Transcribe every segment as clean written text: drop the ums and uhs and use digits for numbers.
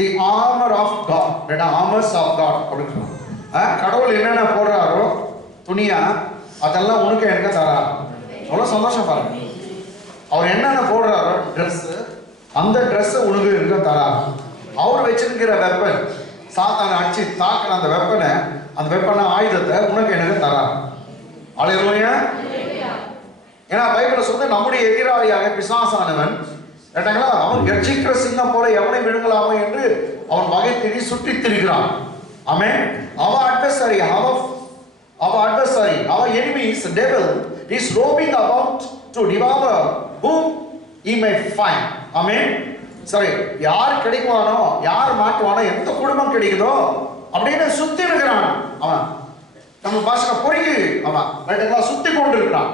The armour of God, இல்லைன்னா armours of God அப்படின்னு சொல்லுவாங்க. கடவுள் என்னென்ன போடுறாரோ துணியா அதெல்லாம் உனக்கு எனக்கு தராரு. அவ்வளோ சந்தோஷம் பாருங்க. அவர் என்னென்ன போடுறாரோ ட்ரெஸ்ஸு, அந்த ட்ரெஸ்ஸை உனக்கு இருக்க தராரு. அவர் வச்சிருக்கிற வெப்பன், சாத்தானை அடிச்சு தாக்குற அந்த வெப்பனை, அந்த வெப்பனை ஆயுதத்தை உனக்கு எனக்கு தராரு. அல்லேலூயா. ஏன்னா பைபிள்ல சொல்றது நம்முடைய எதிராளியாக பிசாசானவன் அவன் கர்ஜிக்கிற சிங்கம் போல எவனை விழுங்கலாமோ என்று அவன் வகை தேடி சுற்றித் திரிகிறான். ஆமென். Our adversary, our enemy is the devil. He is roaming about to devour whom he may find. Amen. சரி, யார் கிடைக்குவானோ, யார் மாட்டுவானோ, எந்த குடும்பம் கிடைக்குதோ அப்படின்னு சுத்தி இருக்கிறான். அவன் நம்ம பாஷை பொறுக்கி அவன் சுத்தி கொண்டு இருக்கிறான்.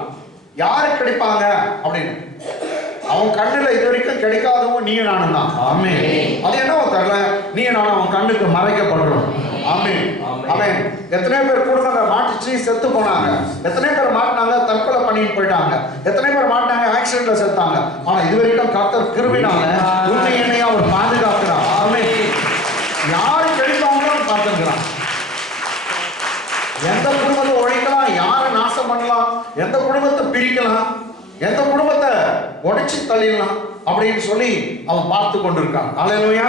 யாரு கிடைப்பாங்க அப்படின்னு அவன் கண்ணுல இது வரைக்கும் கிடைக்காதவங்க நீங்க நானும் தான். ஆமென். அது என்ன தெரியல, நீங்க நானும் அவன் கண்ணுக்கு மறைக்கப்படுறோம். ஆமென். ஆமென். எத்தனை பேர் குடும்பங்களை மாட்டிச்சு செத்து போனாங்க, எத்தனை பேர் மாட்டினாங்க தற்கொலை பண்ணிட்டு போயிட்டாங்க, எத்தனை பேர் மாட்டினாங்க ஆக்சிடென்ட்ல செத்தாங்க. ஆனா இது வரைக்கும் கர்த்தர் கிருபையினால உன்னை என்னைய அவர் பாதுகாக்கிறார். ஆமென். யாரு கிடைப்பாங்களோ பார்த்துக்கிறான். எந்த குடும்பத்தை ஒழிக்கலாம், யாரை நாசம் பண்ணலாம், எந்த குடும்பத்தை பிரிக்கலாம், எந்த குடும்பத்தை உடைச்சு தள்ளிடலாம் அப்படின்னு சொல்லி அவன் பார்த்து கொண்டிருக்கான். அல்லேலூயா.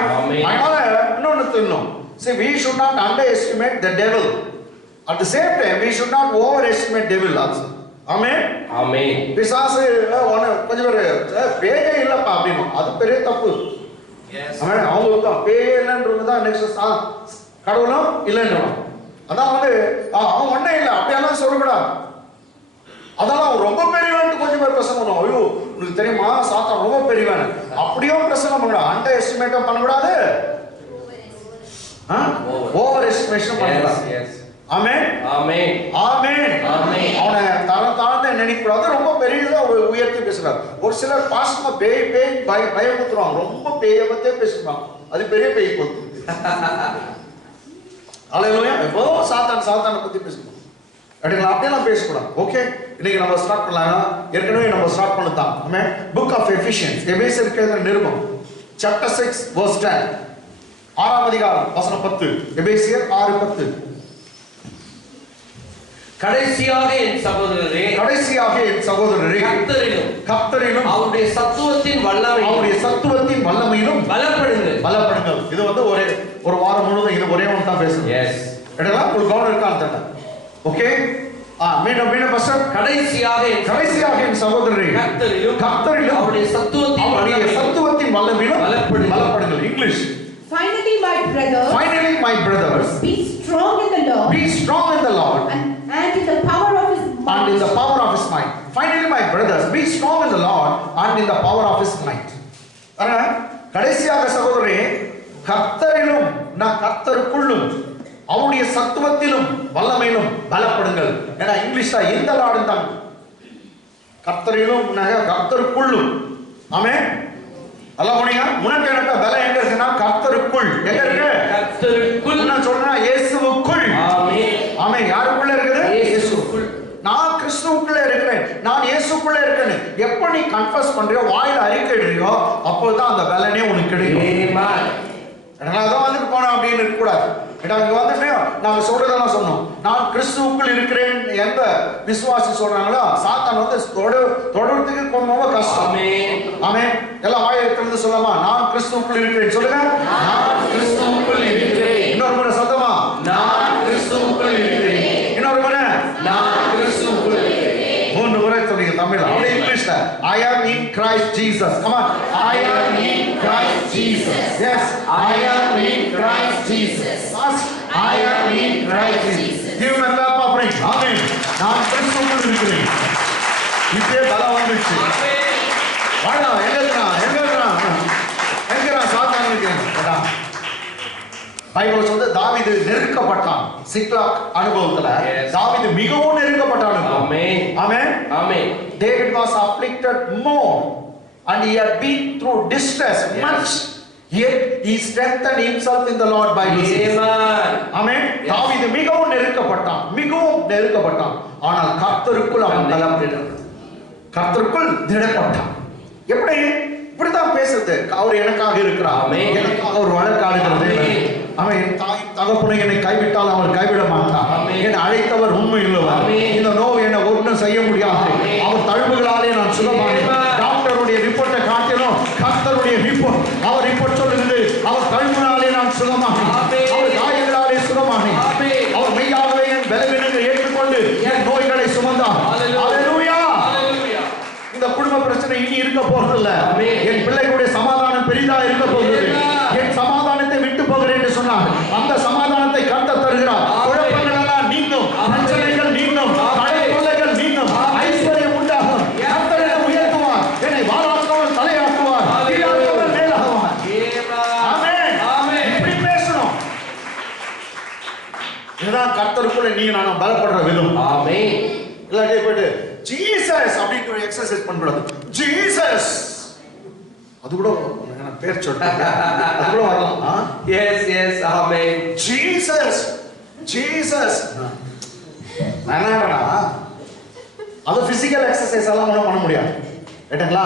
அதனால இன்னொன்னு தெரியும். See, we should not underestimate the devil. At the same time, we should not overestimate devil also. Amen. Amen. பிசாசு கொஞ்சம் பேர் பேயே இல்லப்பா அப்படின்னு, அது பெரிய தப்பு. ஆமென். அவங்க தான் பேயே இல்லைன்றது தான் நெக்ஸ்ட் கடவுளும் இல்லைன்றான். அதான் அவன் ஒன்னே இல்லை அப்படியெல்லாம் சொல்லக்கூடாது. அதெல்லாம் அவன் ரொம்ப பெரியவன் கொஞ்சம் பேர் பிரசங்கம் பண்ணுவோம். ஐயோ உனக்கு தெரியுமா சாத்தான் ரொம்ப பெரியவன் அப்படியும் பிரசங்கம் பண்ணக்கூடாது. அண்டர் எஸ்டிமேட்டும் பண்ணக்கூடாது, ஓவர் எஸ்டிமேஷன் பண்ணக்கூடாது. ஆமென். ஆமென். ஆமென். அவனை தரம் தாழ்ந்த நினைக்கூடாது, ரொம்ப பெரியதா உயர்த்தி பேசுறாரு. ஒரு சிலர் பாசமா பேய் பேய் பயமுத்துறாங்க, ரொம்ப பேயை பத்தியே பேசுறாங்க, அது பெரிய பேய் போகுது. அல்லேலூயா. எப்போ சாத்தானை பத்தி பேசணும் அப்படியெல்லாம் பேசக்கூடாது. ஓகே, இன்னைக்கு நம்ம ஸ்டார்ட் பண்ணலாம். ஏற்கனவே நம்ம ஸ்டார்ட் பண்ணதான். ஆமென். புக் ஆஃப் எஃபிஷியன்ஸ், எபேசியருக்கு எழுதின நிருபம், சாப்டர் 6 verse 10, 6ஆம் அதிகாரம் வசனம் 10. எபேசியர் 6:10. கடைசியாக என் சகோதரரே, கர்த்தரிலும் அவருடைய சத்துவத்தின் வல்லமையிலும் பலப்படுங்கள். இது ஒரு வாரம் முழுவதும் இது ஒரே ஒன்று தான் பேசுறோம். எஸ், இதெல்லாம் ஒரு கவனம் இருக்கான்னு தெரியல. ஓகே, மீண்டும் பஸ்டர். கடைசியாக என் சகோதரரே, கர்த்தரிலும் அவருடைய சத்துவத்தின் வல்லமையிலும் பலப்படுங்கள். English. Finally, my brothers, be strong in the Lord, and in the power of His might. Finally, my brothers, be strong in the Lord and in the power of His might. கடைசியாக சகோதரரே, கர்த்தரிலும் கர்த்தருக்குள்ளும் அவருடைய சத்துவத்திலும் வல்லமையிலும் பலப்படுங்கள். ஏன்னா இங்கிலீஷ்ல இந்த Lord தான் கர்த்தரிலும் கர்த்தருக்குள்ளும். ஆமென். அல்லாஹ் போனீங்க உனக்கு எனக்கு பலம் எங்க இருக்குன்னா கர்த்தருக்குள். எங்க இருக்கு? கர்த்தருக்குள். நான் சொல்றேன் இயேசுவுக்குள். ஆமென். ஆமென். யாருக்குள்ள இருக்குது? இயேசுவுக்குள். நான் கிறிஸ்துவுக்குள்ள இருக்கிறேன், நான் இயேசுக்குள்ள இருக்கேன். எப்ப நீ கன்ஃபஸ் பண்றியோ, வாயில அறிக்கையிடுறியோ, அப்போதான் அந்த பலனே உனக்கு கிடைக்கும். ஆமென். அதனாலதான் வந்துட்டு போனோம் அப்படின்னு இருக்க கூடாது. இங்க வந்துட்டு நாங்க சொல்றதெல்லாம் சொன்னோம். நான் கிறிஸ்துவுக்குள் இருக்கிறேன் எந்த விசுவாசி சொல்றாங்களோ சாத்தான் தொடர்றதுக்கு ரொம்ப கஷ்டம். ஆமென். எல்லாம் வாயை திறந்து சொல்லலாமா? நான் கிறிஸ்துவுக்குள் இருக்கிறேன் சொல்லுங்க. நான் கிறிஸ்துவுக்குள் இருக்கிறேன். இன்னொரு முறை சத்தமா, நான் கிறிஸ்துவுக்குள் இருக்கிறேன். இன்னொரு முறை, நான் கிறிஸ்துவுக்குள் இருக்கிறேன். மூன்று முறை சொல்லுங்க தமிழ்ல. அப்படியே இங்கிலீஷ்ல, I am in Christ Jesus. Come on. I am in Christ Jesus. Yes, I am in Christ Jesus. I am in Christ Jesus. Give me a clap of praise. Amen. நான் கிறிஸ்துவுக்குள் இருக்கிறேன். இப்பே பலம் வந்துச்சு. வாடா, எங்கடா சாத்தான் இருக்கேன். பைபிள் சொல்லுது தாவீது நெருக்கப்பட்டான். சிக்லாக் அனுபவத்துல தாவீது மிகவும் நெருக்கப்பட்டான். ஆமென். ஆமென். ஆமென். David was afflicted more and he had been through distress much, yet he strengthened himself in the Lord by his grace. ஆமென். தாவீது மிகவும் நெருக்கப்பட்டான். ஆனால் கர்த்தருக்குள் அவன் பலப்பட்டான். கர்த்தருக்குள் திடப்பட்டான். எப்படி இப்படிதான் பேசுறது? அவர் எனக்காக இருக்கிறார், எனக்காக ஒரு வழக்காடுகிறார். தகப்பனை என்னை கைவிட்டால் அவர் கைவிட மாட்டார். என்னை அழைத்தவர் உண்மை உள்ளவர். இந்த நோய் என்னை ஒன்றும் செய்ய முடியாது. அவர் தழும்புகளாலே நான் சுகமானேன். டாக்டருடைய ரிப்போர்ட்டை காட்டிலும் கர்த்தருடைய ரிப்போர்ட், அவர் ரிப்போர்ட் சொல்லுகிறது, அவர் தழும்புகளாலே நான் சுகமானேன், அவர் காயங்களாலே சுகமானேன். அவர் மெய்யாகவே என் பலவீனங்களை ஏற்றுக்கொண்டு என் நோய்களை சுமந்தார். அல்லேலூயா. இந்த குடும்ப பிரச்சனை இனி இருக்க போறதில்ல. என் பிள்ளைகளுடைய சமாதானம் பெரிதா இருக்க போகிறது. என் சமாதானத்தை விட்டு போகிறேன் என்று சொன்னார். அந்த சமாதானத்தை கர்த்தர் தருகிறார். குழப்பங்கள் எல்லாம் நீங்கும், பிரச்சனைகள் நீங்கும், தொல்லைகள் நீங்கும், ஐஸ்வர்யம் உண்டாகும். கர்த்தர் என்னை உயர்த்துவார், என்னை வாழாதவன் தலையாக்குவார், கீழாதவன் மேலாகுவார். ஆமென். இப்படி பேசணும். இதுதான் கர்த்தருக்குள்ள நீங்க நான் பலப்படுற விதம். ஆமென். இல்லாட்டி போயிட்டு ஜீசஸ் அப்படின்ற ஒரு எக்ஸர்சைஸ் பண்ணக்கூடாது. ஜீசஸ் அது கூட பேர் சொல்றேன், அது கூட வரலாம். Yes yes amen. Jesus Jesus என்னடா அது பிசிக்கல் எக்ஸர்சைஸ் எல்லாம் ஒன்றும் பண்ண முடியாது. ரைட்டுங்களா?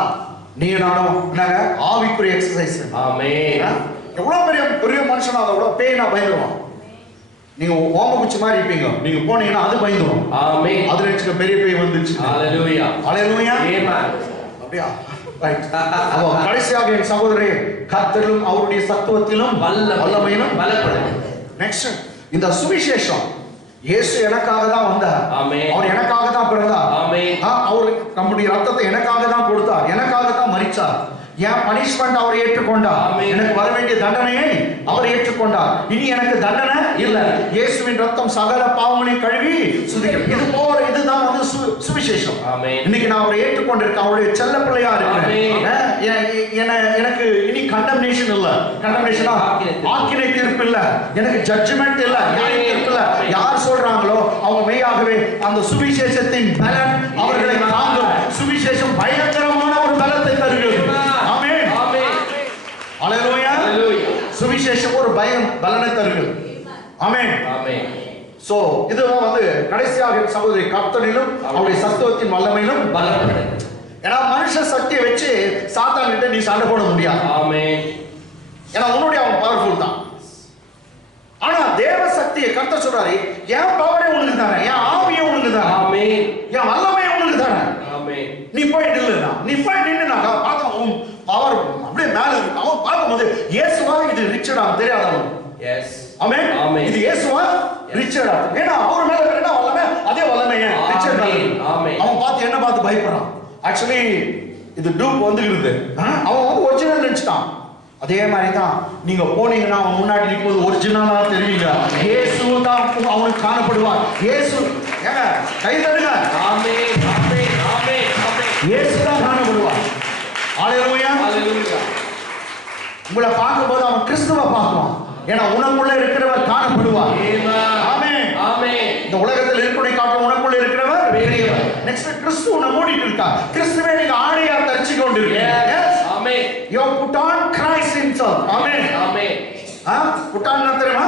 நீங்க நானும் என்னங்க ஆவிக்குரிய எக்ஸர்சைஸ். ஆமென். எவ்வளவு பெரிய பெரிய மனுஷனா அதை விட பேய்னா பயந்துருவான். நீங்க ஓம குச்சி மாதிரி இருப்பீங்க, நீங்க போனீங்கன்னா அது பயந்துரும். ஆமென். அது நினைச்சுக்க பெரிய பேய் வந்துச்சு. ஹalleluya. ஹalleluya. ஆமென். அப்படியே ரைட். அப்போ கடைசியாக என் சகோதரரே, கர்த்தரிலும் அவருடைய சத்துவத்திலும் வல்லமையிலும் பலப்படுங்க. நெக்ஸ்ட், இந்த சுவிசேஷம் இயேசு எனக்காக தான் வந்தார். ஆமென். அவர் எனக்காக தான் பிறந்தார். ஆமென். அவர் நம்முடைய ரத்தத்தை எனக்காக தான் கொடுத்தார், எனக்காக தான் மரிச்சார். என் பனிஷ்மெண்ட் அவர் ஏற்றுக்கொண்டார். எனக்கு வர வேண்டிய தண்டனையை அவர் ஏற்றுக்கொண்டார். இனி எனக்கு தண்டனை இல்ல. இயேசுவின் ரத்தம் சகல பாவங்களையும் கழுவி சுத்திகரிக்கும். இது போற இதுதான் வந்து சுவிசேஷம். இன்னைக்கு நான் அவரை ஏற்றுக்கொண்டிருக்கேன், அவருடைய செல்ல பிள்ளையா இருக்கிறேன். எனக்கு இனி கண்டம்னேஷன் இல்ல. கண்டம்னேஷனா ஆக்கினை தீர்ப்பு இல்ல, எனக்கு ஜட்ஜ்மெண்ட் இல்ல, நியாய தீர்ப்பு இல்ல. யார் சொல்றாங்களோ அவங்க மெய்யாகவே அந்த சுவிசேஷத்தின் பலன் அவர்களை தாங்கும். சுவிசேஷம் பயங்கரமான ஒரு பலத்தை தருகிறது. ஹalleluya. சுவிசேஷம் ஒரு பலனை தருகிறது. ஆமென். ஆமென். சோ இதுதான் வந்து கடைசியாக சகோதரி கர்த்தரிலும் அவருடைய சத்துவத்தின் வல்லமையிலும் பலப்படுங்க. ஏன்னா மனுஷ சக்தியை வச்சு சாத்தான் கிட்ட நீ சண்டை போட முடியாது. ஆமென். ஏன்னா உன்னுடைய அவன் பவர்ஃபுல் தான். ஆனா தேவ சக்தியை கர்த்தர் சொல்றாரு, என் பவரே உனக்கு தரேன், என் ஆவியை உனக்கு தரேன். ஆமென். என் வல்லமையை உனக்கு தரேன். ஆமென். நீ போய் நில்லுனா, நீ போய் நின்னுனா பார்த்தா உன் பவர் அப்படியே மேல இருக்கு. அவன் பார்க்கும்போது இயேசுவா இது ரிச்சர்டா தெரியாதவன். எஸ். ஆமென். ஆமென். இது இயேசுவா ரிச்சர்டா, ஏன்னா அவர் மேல என்ன வல்லமை, அதே வல்லமையே ரிச்சர்டா. ஆமென். அவன் பார்த்து என்ன பார்த்து பயப்படுறான். ஆக்சுவலி இது டூப் வந்துருது. அவன் வந்து ஒரிஜினல் நினைச்சிட்டான். அதே மாதிரி தான் நீங்க போனீங்கன்னா அவன் முன்னாடி நிக்கும்போது ஒரிஜினலா தெரியுங்க. இயேசு தான் அவனுக்கு காணப்படுவார். இயேசு ஏங்க கை தட்டுங்க. ஆமென். ஆமென். ஆமென். ஆமென். இயேசு தான் காணப்படுவார். ஹalleluya. ஹalleluya. உங்களை பார்க்கும்போது அவன் கிறிஸ்துவை பார்ப்பான். ஏன்னா உனக்குள்ள இருக்கிறவர் காணப்படுவார். ஆமென். ஆமென். இந்த உலகத்தில் இருக்கிறதை காட்டும் உனக்குள்ள இருக்கிறவர் பெரியவர். நெக்ஸ்ட் கிறிஸ்து உன்னை மூடிட்டு இருக்கா. கிறிஸ்துவை நீங்க ஆடையா தரிச்சு கொண்டிருக்கீங்க. ஆமென். You put on Christ himself. Amen. Amen. put on தெரியுமா?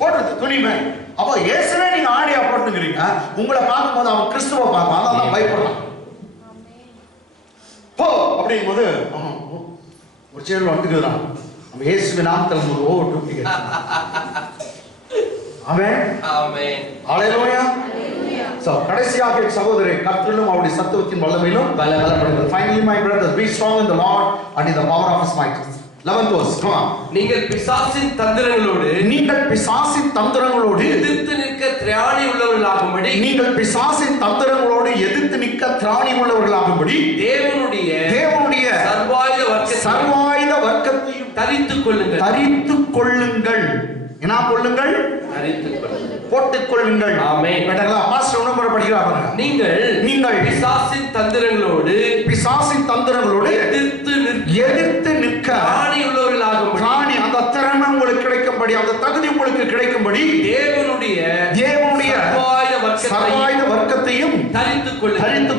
போடுறது துணிமை. அப்போ இயேசுவே நீங்க ஆடையா போட்டுக்கிறீங்க. உங்களை பார்க்கும்போது அவன் கிறிஸ்துவை பார்ப்பான். அதான் பயப்படுறான். போ அப்படிங்கும்போது ஒரு சேர் வந்துக்குறான். நம்ம இயேசுவின் நாமத்தில் ஒரு ஓவர் டூப்பிங்க. ஆமென். ஆமென். ஹalleluya. சோ கடைசியாக சகோதரரே, கர்த்தரிலும் அவருடைய சத்துவத்தின் வல்லமையிலும் பலப்படுங்கள். Finally my brothers, be strong in the Lord and in the power of his might. 11th verse. Come on. நீங்கள் பிசாசின் தந்திரங்களோடு எதிர்த்து நிற்க திராணி உள்ளவர்களாகும்படி உள்ளவர்களாகும்படி தேவனுடைய சர்வாயுத வர்க்கத்தையும் தரித்துக் கொள்ளுங்கள். என்ன கொள்ளுங்கள்? போட்டுக் கொள்ளுங்கள். ஆமென். கேட்டீங்களா? பாஸ்டர் உணர்வு படிக்கிறாங்க. நீங்கள் பிசாசின் தந்திரங்களோடு எதிர்த்து நிற்க திராணி உள்ளவர்களாகும்படி, அந்த திறமை உங்களுக்கு கிடைக்கும்படி, அந்த தகுதி உங்களுக்கு கிடைக்கும்படி தேவனுடைய சர்வாயுத வர்க்கத்தையும் தரித்துக்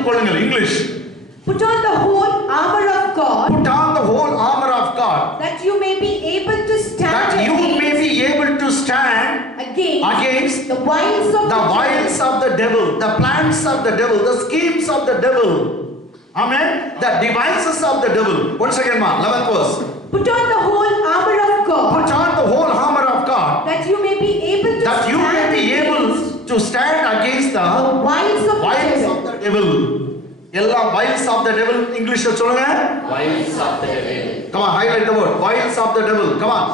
கொள்ளுங்கள். English. Put on the whole armor of God. That you may be able to stand against the wiles of the devil, the plans of the devil, the schemes of the devil. Amen. The devices of the devil. Once again, 11th verse. Put on the whole armor of God. That you may be to stand against the wiles of the devil. எல்லா wiles of the devil இங்கிலீஷ்ல சொல்லுங்க. wiles of the devil. Come on, highlight the word wiles of the devil. Come on.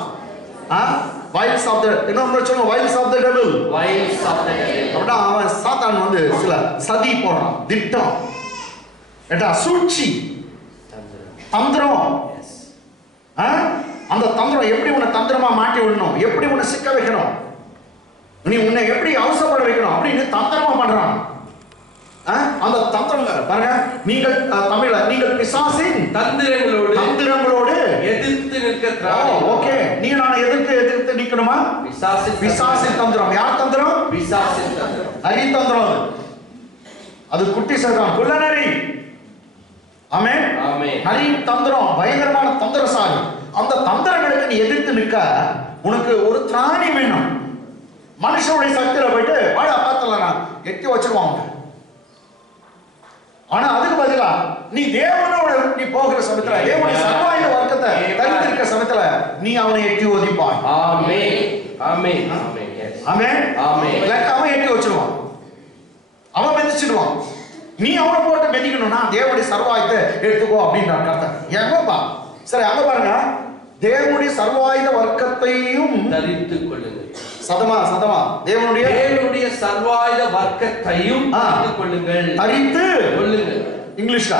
wiles of the இன்னொரு சொல்லுங்க wiles of the devil. wiles of the devil. அப்படினா அவன் சாத்தான் வந்து சில சதி போறான், திட்டம், ஏடா சூழ்ச்சி, தந்திரம். அந்த தந்திரம் எப்படி உன்னை தந்திரமா மாட்டி விடணும், எப்படி உன்னை சிக்க வைக்கணும், நீ உன்னை எப்படி அவசரப்பட வைக்கணும் அப்படின்னு தந்திரமா பண்றான். அந்த தந்திரங்கள் பாருங்க. நீங்கள் தமிழ்ல நீங்கள் பிசாசின் தந்திரங்களோடு எதிர்த்து நிற்க திராணி. ஓகே, நீங்க நான் எதிர்த்து நிக்கணுமா? பிசாசின் தந்திரம். யார் தந்திரம்? பிசாசின் தந்திரம். நரி தந்திரம். அது குட்டி சர்க்கம் குள்ளநரி. ஆமென். ஆமென். நரி தந்திரம் பயங்கரமான தந்திரசாலி. அந்த தந்திரங்களுக்கு நீ எதிர்த்து நிற்க உனக்கு ஒரு திராணி வேணும். மனுஷனுடைய சக்தியில போயிட்டு வாடா பார்த்தலாம் நான் எட்டி வச்சிருவாங்க. ஆனா அதுக்கு பதிலா நீ தேவனோட நீ போகிற சமயத்துல தேவனுடைய சர்வாயுத வர்க்கத்தை தரித்திருக்கிற சமயத்துல நீ அவனை எட்டி ஒதிப்பாய். ஆமென். ஆமென். ஆமென். எஸ். ஆமென். ஆமென். இல்ல அவன் எட்டி வச்சிருவான், அவன் மெதிச்சிடுவான். நீ அவனை போட்டு மெதிக்கணும்னா தேவனுடைய சர்வாயுதத்தை எடுத்துக்கோ அப்படின்ற கர்த்தர். எங்கப்பா சரி அங்க பாருங்க. தேவனுடைய சர்வாயுத வர்க்கத்தையும் தரித்துக் கொள்ளுங்கள். சதமா தேவனுடைய சர்வாயுத வர்க்கத்தையும் தரித்துக் கொள்ளுங்கள். தரித்து கொள்ளுங்கள். இங்கிலீஷ்ல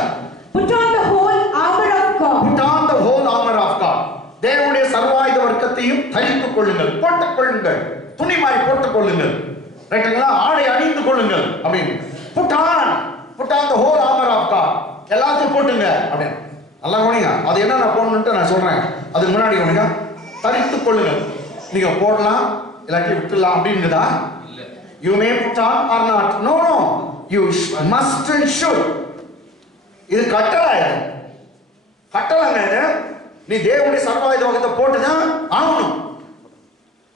put on the whole armor of God. put on the whole armor of God. தேவனுடைய சர்வாயுத வர்க்கத்தையும் தரித்துக் கொள்ளுங்கள், போட்டுக் கொள்ளுங்கள், துணி மாதிரி போட்டுக் கொள்ளுங்கள். ரைட்டுங்களா? ஆடை அணிந்து கொள்ளுங்கள் அப்படின்னு. put on the whole armor of God. எல்லாத்தையும் போட்டுங்க அப்படின்னு. நல்லா கவனிங்க. அது என்ன நான் போடணும்னு நான் சொல்றேன். அதுக்கு முன்னாடி கவனிங்க. தரித்துக் கொள்ளுங்கள். நீங்க போடலாம் இல்லாட்டி விட்டுலாம் அப்படிங்குதா? இல்ல. You may put on or not. No. You must and should. இது கட்டளைங்க இது. நீ தேவனுடைய சர்வாயுத வர்க்கத்தை போட்டுதான் ஆகணும்.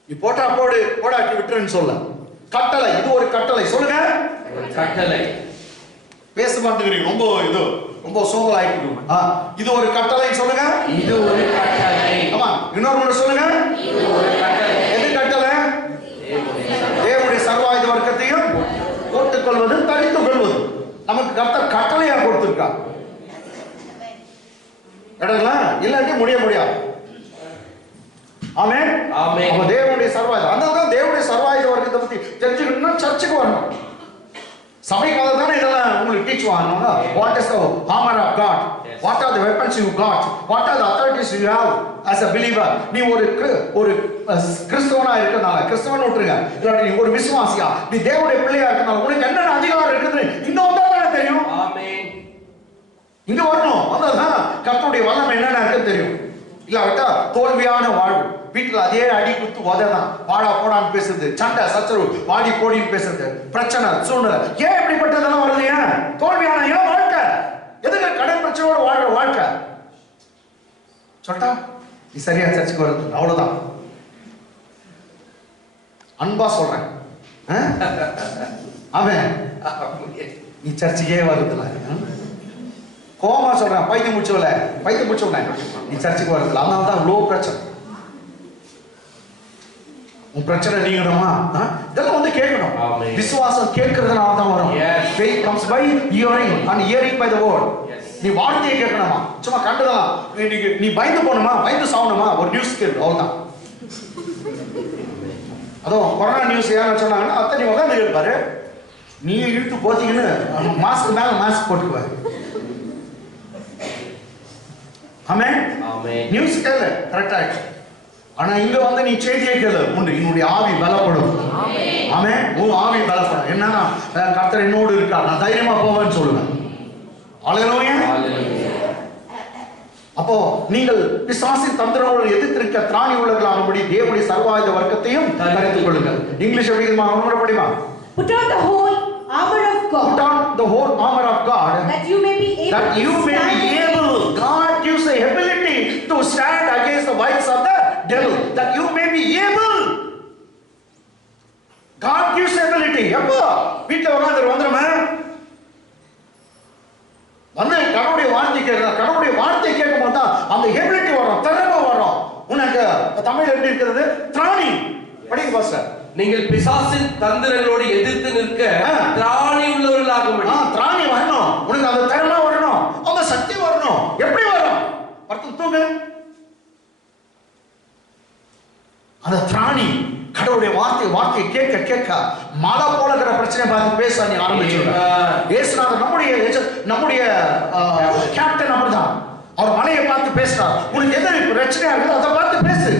நீ போட்டா போடாட்டி விட்டுருன்னு சொல்ல. கட்டளை. இது ஒரு கட்டளை. சொல்லுங்க. கட்டளை. பேச மாட்டேங்கிறீங்க. ரொம்ப சோகலாயிட்டு. இது ஒரு கட்டளை. சொல்லுங்க. இது ஒரு கட்டளை. ஆமா. இன்னொரு சொல்லுங்க. இது ஒரு கட்டளை. எது கட்டளை? தேவனுடைய சர்வாயுத வர்க்கத்தையும் போட்டுக் கொள்வது, தரித்துக் கொள்வது. நமக்கு கர்த்தர் கட்டளையா கொடுத்திருக்கா. இல்லாட்டி முடியாது. ஆமென். ஆமென். அப்ப தேவனுடைய சர்வாயுதம். அதனால தேவனுடைய சர்வாயுத வர்க்கத்தை பத்தி தெரிஞ்சுக்கணும்னா சர்ச்சுக்கு வரணும். சபைக்காக தானே இதெல்லாம் உங்களுக்கு டீச் பண்ணுவாங்க. What is the armor of God? What are the weapons you got? What are the authorities you have as a believer? நீ ஒரு கிறிஸ்தவனா இருக்கனால கிறிஸ்தவன் விட்டுருங்க. இல்ல நீ ஒரு விசுவாசியா, நீ தேவனுடைய பிள்ளையா இருக்கனால உனக்கு என்னென்ன அதிகாரம் இருக்குது இங்க வந்தா தானே தெரியும். ஆமென். இங்க வரணும். அதான் கர்த்தருடைய வல்லமை என்னென்ன இருக்குன்னு தெரியும். இல்லாவிட்டா தோல்வியான வாழ்வு. வீட்டுல அதே அடி குத்து உததான், வாடா போடான்னு பேசுறது, சண்டை சச்சரவு, வாடி போடின்னு பேசுறது, பிரச்சனை சூழ்நிலை. ஏன் இப்படிப்பட்டதெல்லாம் வருது? ஏன் தோல்வியான ஏன் வாழ்க்கை? எதுக்கு கடன் பிரச்சனையோட வாழ்ற வாழ்க்கை? சொல்லிட்டா நீ சரியா சர்ச்சுக்கு வருது. அவ்வளவுதான். அன்பா சொல்றேன். அவன் நீ சர்ச்சுக்கே வருதுல. கோமா சொல்றேன். பைத்தியம் முடிச்சவல நீ சர்ச்சுக்கு வருதுல. அதனால தான் லோ பிரச்சனை. உன் பிரச்சனை நீங்கணுமா? இதெல்லாம் வந்து கேட்கணும். விசுவாசம் கேட்கறதுனால தான் வரும். Faith comes by hearing and hearing by the word. நீ வார்த்தையை கேட்கணுமா? சும்மா கண்டுதான் நீ பயந்து போகணுமா? பயந்து சாவணுமா? ஒரு நியூஸ் கேட்டு அவ்வளவுதான். அதுவும் கொரோனா நியூஸ் யாரும் சொன்னாங்கன்னா அத்தனை உட்காந்து இருப்பாரு. நீ இழுத்து போத்தீங்கன்னு மாஸ்க் மேல மாஸ்க் போட்டுக்குவாரு. ஆமென். நியூஸ் கேளு கரெக்டா. ஆனா இங்க வந்து நீ செய்தியை கேளு. உண்டு என்னுடைய ஆவி பலப்படும். ஆமென். உன் ஆவி பலப்படும். என்னன்னா கர்த்தர் என்னோடு இருக்கார், நான் தைரியமா போவேன்னு சொல்லுவேன். ஹல்லேலூயா. அப்போ நீங்கள் பிசாசின் தந்திரங்களை எதிர்த்திருக்க திராணி உள்ளவர்களாகும்படி தேவனுடைய சர்வாயுத வர்க்கத்தையும் தரித்துக் கொள்ளுங்கள். இங்கிலீஷ் எப்படிமா ஒருமுறை படிமா? Put on the whole armor of God. Put on the whole armor of God. That you may be able. God gives the ability to stand against the wiles of the devil. That you may be able. God gives ability. எப்போ வீட்டுல வந்துருமா? வந்து கடவுளுடைய வார்த்தை கேட்கணும். கடவுளுடைய வார்த்தை கேட்கும் போது தான் அந்த எபிலிட்டி வரும், திறமை வரும். உனக்கு தமிழ் எப்படி இருக்கிறது? திராணி படிங்க பாஸ்டர். நீங்கள் பிசாசின் தந்திரங்களோடு எதிர்த்து நிற்க திராணி உள்ளவர்களாகும்படி. திராணி வரணும், உனக்கு அந்த திறமை வரணும், அந்த சக்தி வரணும். எப்படி வரும்? படுத்து தூங்கு. அந்த திராணி கடவுளுடைய வார்த்தை கேட்க கேட்க மலை போல இருக்கிற பிரச்சனை பார்த்து பேச நீ ஆரம்பிச்சிருக்க. ஏசுநாதர் நம்முடைய கேப்டன் அப்படிதான். அவர் மலையை பார்த்து பேசுறார். உனக்கு எது பிரச்சனையா இருக்குது அதை பார்த்து பேசு.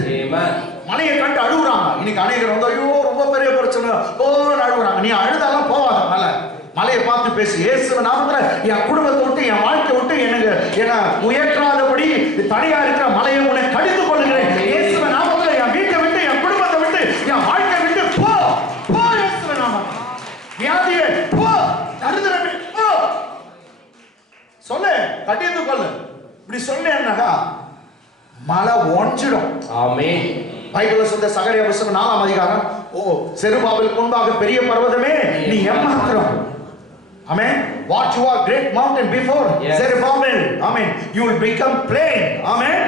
மலையை கண்டு அழுகுறாங்க. இன்னைக்கு அநேகர் வந்து ஐயோ ரொம்ப பெரிய பிரச்சனை அழுகுறாங்க. நீ அழுதாலும் போவாத மலையை பார்த்து பேசு. இயேசுவின் நாமத்துல என் குடும்பத்தை விட்டு என் வாழ்க்கை விட்டு என்ன முயற்றாதபடி தடையா இருக்கிற மலையை உன்னை கடிந்து கொள்ளுகிறேன். இயேசுவின் நாமத்துல என் வீட்டை விட்டு என் குடும்பத்தை விட்டு என் வாழ்க்கை விட்டு போ போ. இயேசுவின் நாமத்துல வியாதியே போ, தரித்திரமே போ. சொல்லு, கடிந்து கொள்ளு. இப்படி சொன்னேன்னாக்கா மலை ஒஞ்சிடும். ஆமென். பைபிள்ல சொல்ற சகரியா புத்தகம் 4ஆம் அதிகாரம், செருபாபேலுக்கு முன்பாக பெரிய பர்வதமே நீ எம்மாத்திரம். Amen. What you are great mountain before Zerubbabel. Amen. You will become plain. Amen.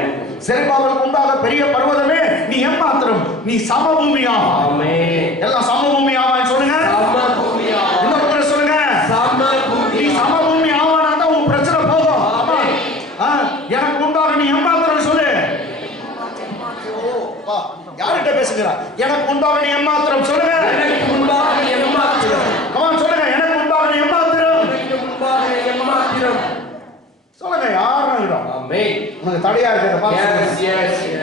செருபாபேலுக்கு முன்பாக பெரிய பர்வதமே நீ எம்மாத்திரம். நீ சமபூமியா. ஆமென். எல்லாம் சமபூமியாவான்னு சொல்லுங்க. சமபூமியா. இன்னொரு முறை சொல்லுங்க. சமபூமி. நீ சமபூமி ஆவானா தான் உன் பிரச்சனை போகும். ஆமென். எனக்கு முன்பாக நீ எம்மாத்திரம் சொல்லு. யார்கிட்ட பேசுகிறா? எனக்கு முன்பாக நீ எம்மாத்திரம் சொல்லுங்க. எனக்கு முன்பாக நீ எம்மாத்திரம். கமான் சொல்லுங்க. எனக்கு முன்பாக நீ எம்மாத்திரம். எனக்கு முன்பாக நீ எம்மாத்திரம். சொல்லுங்க. யாரும் ஆமென். உனக்கு தடையா இருக்கிறத பாருங்க.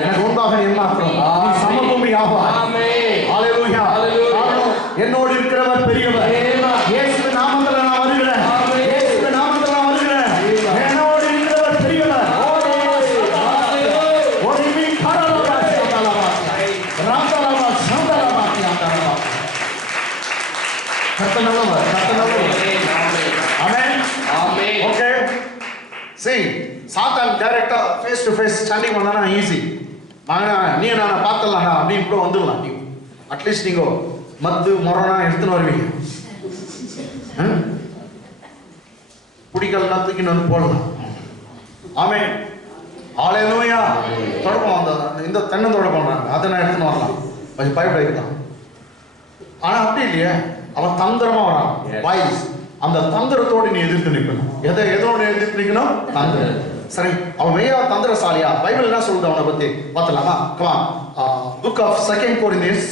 எனக்கு முன்பாக நீ எம்மாத்திரம். நீ சமபூமி ஆவா. ஆமென். ஹalleluya. என்னோடு இருக்கிறவர் பெரியவர். இயேசுவின் நாமத்தில் நான் வருகிறேன். இயேசுவின் நாமத்தில் நான் வருகிறேன். என்னோடு இருக்கிறவர் பெரியவர். சாத்தான் டைரக்டா ஃபேஸ் டு ஃபேஸ் ஸ்டாண்டிங் பண்ணா ஈஸி. நீ நான் பார்த்தலாம் அப்படின்னு கூட வந்துடலாம். நீ அட்லீஸ்ட் நீங்க மத்து மொரணா எடுத்துன்னு வருவீங்க. பிடிக்கலன்னா தூக்கின்னு வந்து போடலாம். ஆமென். ஹalleluya. தொடப்பம் அந்த இந்த தென்னந்தோட பண்றாங்க, அதை நான் எடுத்துன்னு வரலாம். கொஞ்சம் பயப்படாதான். ஆனா அப்படி இல்லையே, அவன் தந்திரமா வரான். வாய்ஸ் அந்த தந்திரத்தோடு நீ எதிர்த்து நிற்கணும். எதோடு எதிர்த்து நிற்கணும்? தந்திரம். சரி, அவன் மெய்யா தந்திரசாலியா? பைபிள் என்ன சொல்லுது அவனை பத்தி பார்த்தலாமா? Come on. Book of second Corinthians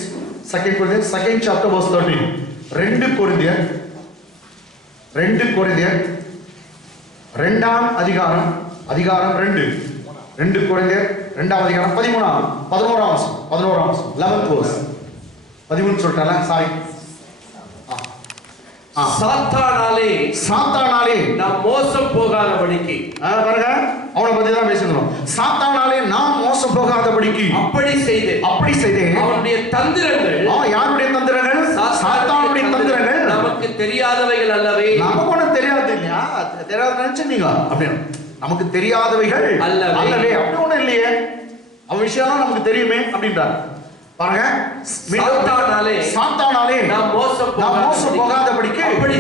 second chapter verse 13. 2 கொரிந்தியர் 2ஆம் அதிகாரம் 2 கொரிந்தியர் 2ஆம் அதிகாரம் 11ஆம் வசனம் 11th verse. 13 சொல்லிட்டால, சாரி. சாத்தானாலே நாம் மோசம் போகாதபடிக்கு. பாருங்க, அவனை பத்தி தான் பேசுகிறோம். சாத்தானாலே நாம் மோசம் போகாதபடிக்கு அப்படி செய்தேன். அவனுடைய தந்திரங்கள், யாருடைய தந்திரங்கள்? சாத்தானுடைய தந்திரங்கள் நமக்கு தெரியாதவைகள் அல்லவே. நமக்கு ஒன்றும் தெரியாது இல்லையா? தெரியாது நினைச்சீங்க அப்படின்னு. நமக்கு தெரியாதவைகள் அல்லவே. அப்படி ஒண்ணும் இல்லையே, அவன் விஷயம் நமக்கு தெரியுமே அப்படின்றார். பாருங்க, சாத்தானாலே நாம் மோசம் போகாதபடிக்கு அப்படி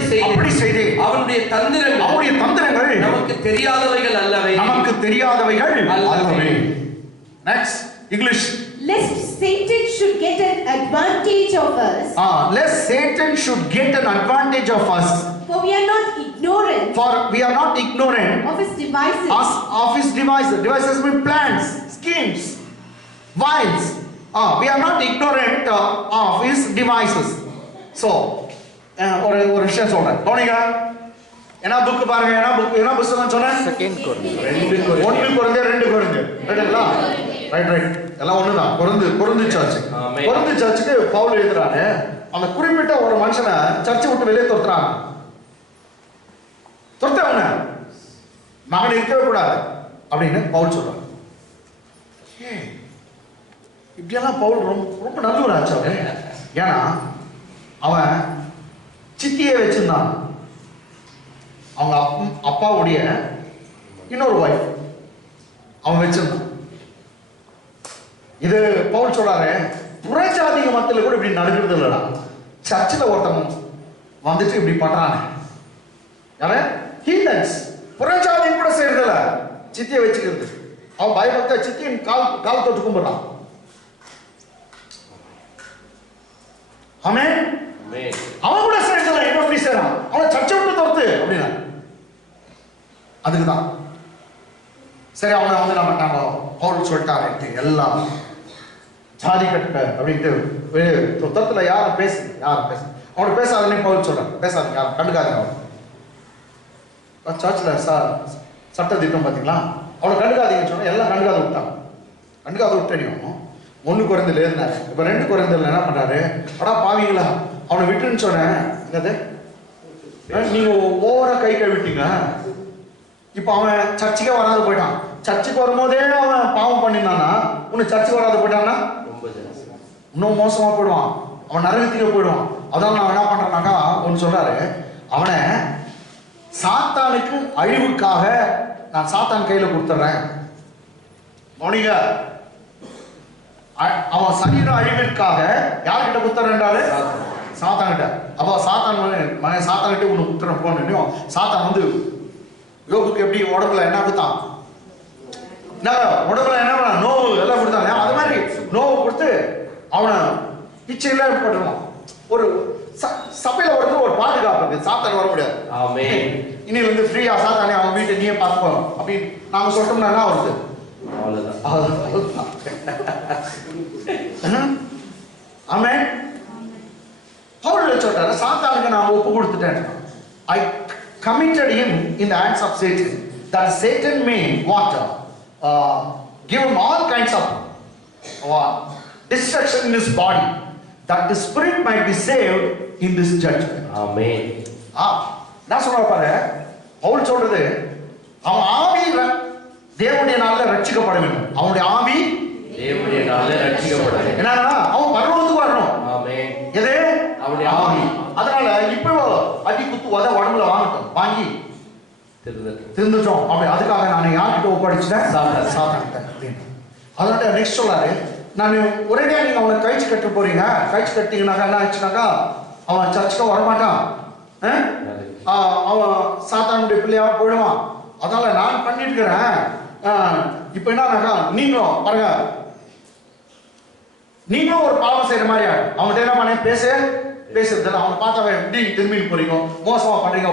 செய்தேன். அவனுடைய தந்திரங்கள் நமக்கு தெரியாதவைகள் அல்லவே. Next English. Lest Satan should get an advantage of us. Lest Satan should get an advantage of us. For we are not ignorant of his devices. Devices mean plans, schemes, wiles. We are not ignorant of his devices. So, ஒரு விஷயம் சொல்றேன். கவனிங்க. என்ன book பாருங்க, என்ன புத்தகம் சொன்னேன்? Second கொரிந்தியர் 1 கொரிந்தியர் 2 கொரிந்தியர். ரைட்டா? ரைட். எல்லாம் ஒண்ணுதான். கொரிந்து சர்ச்சுக்கு பவுல் எழுதுறாரு. அந்த குறிப்பிட்ட ஒரு மனுஷனை சர்ச்சை விட்டு வெளியே துரத்துறாங்க. துரத்தவங்க மகன் இருக்கவே கூடாது அப்படின்னு பவுல் சொல்றாரு. இப்படியெல்லாம் பவுல் ரொம்ப நல்லவராச்சு அவரு. ஏன்னா அவன் சித்தியை வச்சிருந்தான். அவங்க அப்பாவுடைய இன்னொரு வைஃப் அவன் வச்சிருந்தான். இது பவுல் சொல்றாரு, புறஜாதிக மத்தியில கூட இப்படி நடக்கிறது இல்லடா. சர்ச்சில் ஒருத்தன் வந்துட்டு இப்படி பண்றாங்க. யாரு? ஹீதன்ஸ். புறஜாதி கூட செய்யறதில்ல, சித்தியை வச்சுக்கிறது. அவன் பயபக்த சித்தியின் கால் தொட்டு கும்பிடுறான். ஆமென். அவன் கூட சேர்க்கல, இவன் எப்படி செய்றான்? அவன் சர்ச்சை விட்டு தோத்து அப்படின்னா அதுக்குதான். சரி, அவனை வந்து நம்ம பவுல் சொல்லிட்டாரு எல்லாம் ஜாதி கட்ட அப்படின்ட்டு தத்துல யாரும் பேசு அவனை பேசாதே பவுல் சொல்றான். பேசாதீங்க, யாரும் கண்டுக்காதீங்க. அவன் சர்ச்சில் சட்ட திட்டம் பார்த்தீங்களா, அவனை கண்டுக்காதீங்கன்னு சொன்னா எல்லாம் கண்டுக்காத விட்டான். கண்டுக்காத விட்டடியும் 1 கொரிந்தியர் எழுதினாரு. இப்போ 2 கொரிந்தியர்ல என்ன பண்றாரு? அடா பாவீங்களா, அவனை விட்டுன்னு சொன்னேன். என்னது, நீங்க ஓவரா கை கழுவிட்டீங்க. இப்போ அவன் சர்ச்சுக்கே வராது போயிட்டான். சர்ச்சுக்கு வரும்போதே அவன் பாவம் பண்ணினானா, உன்னை சர்ச்சுக்கு வராது போயிட்டான்னா இன்னும் மோசமா போயிடுவான். அவன் நரகத்துக்கு போயிடுவான். அதான் நான் என்ன பண்றேன்னாக்கா ஒன்று சொல்றாரு, அவனை சாத்தானுக்கு அழிவுக்காக நான் சாத்தான் கையில கொடுத்துட்றேன். மௌனிக அவன் சரீர அழிவிற்காக யார்கிட்ட கொடுத்துறாரு? சாத்தான் கிட்ட. அப்போ சாத்தான் மகன் சாத்தான் கிட்ட உனக்கு கொடுத்துறேன் போன சாத்தான் வந்து யோகுக்கு எப்படி உடம்புல என்ன கொடுத்தான்? உடம்புல என்ன பண்ண நோவு எல்லாம் கொடுத்தாங்க. அது மாதிரி நோவு கொடுத்து அவனை பிச்சையில போட்டுருவான். ஒரு சபையில ஒரு பாதுகாப்பு, சாத்தான் வர முடியாது. இனி வந்து ஃப்ரீயா சாத்தானே அவன் வீட்டை நீயே பார்த்துக்கோ அப்படின்னு நாங்க சொல்லிட்டோம்னா என்ன வருது? ஆமென். பவுல் சொல்றாரு, சாத்தானுக்கு நான் ஒப்பு கொடுத்துட்டேன். I committed him in the hands of Satan, that Satan may what? Give him all kinds of destruction in his body, that the spirit might be saved in this judgment. Amen. நான் சொல்ற பாரு, பவுல் சொல்றது அவன் ஆவி தேவனுடைய நாளில் ரட்சிக்கப்பட வேண்டும். அவனுடைய ஆவி தேவனுடைய நாளில் ரட்சிக்கப்பட வேண்டும். என்னன்னா அவன் பரலோகத்துக்கு வரணும். ஆமென். எது? அவனுடைய ஆவி. அதனால இப்போ அடி குத்து உத உடம்புல வாங்கி திருந்துட்டோம். அப்படி அதுக்காக நான் யார்கிட்ட ஒப்படைச்சிட்டேன்? சாத்தான். அதனால நெக்ஸ்ட் சொல்லாரு, நான் ஒரேடியா நீங்க அவனை கழிச்சு கட்ட போறீங்க. கழிச்சு கட்டிங்கனாக்கா என்ன ஆச்சுனாக்கா அவன் சர்ச்சுக்கு வரமாட்டான். அவன் சாத்தானுடைய பிள்ளையா போயிடுவான். அதனால நான் பண்ணிட்டு இருக்கிறேன். இப்ப என்னன்னாக்கா நீங்களும் பாருங்க, நீங்களும் ஒரு பாவம் செய்யற மாதிரியா அவன்கிட்ட என்ன பண்ண பேசுறது அவனை பார்த்தா எப்படி திரும்பி போறீங்க, மோசமா பண்றீங்க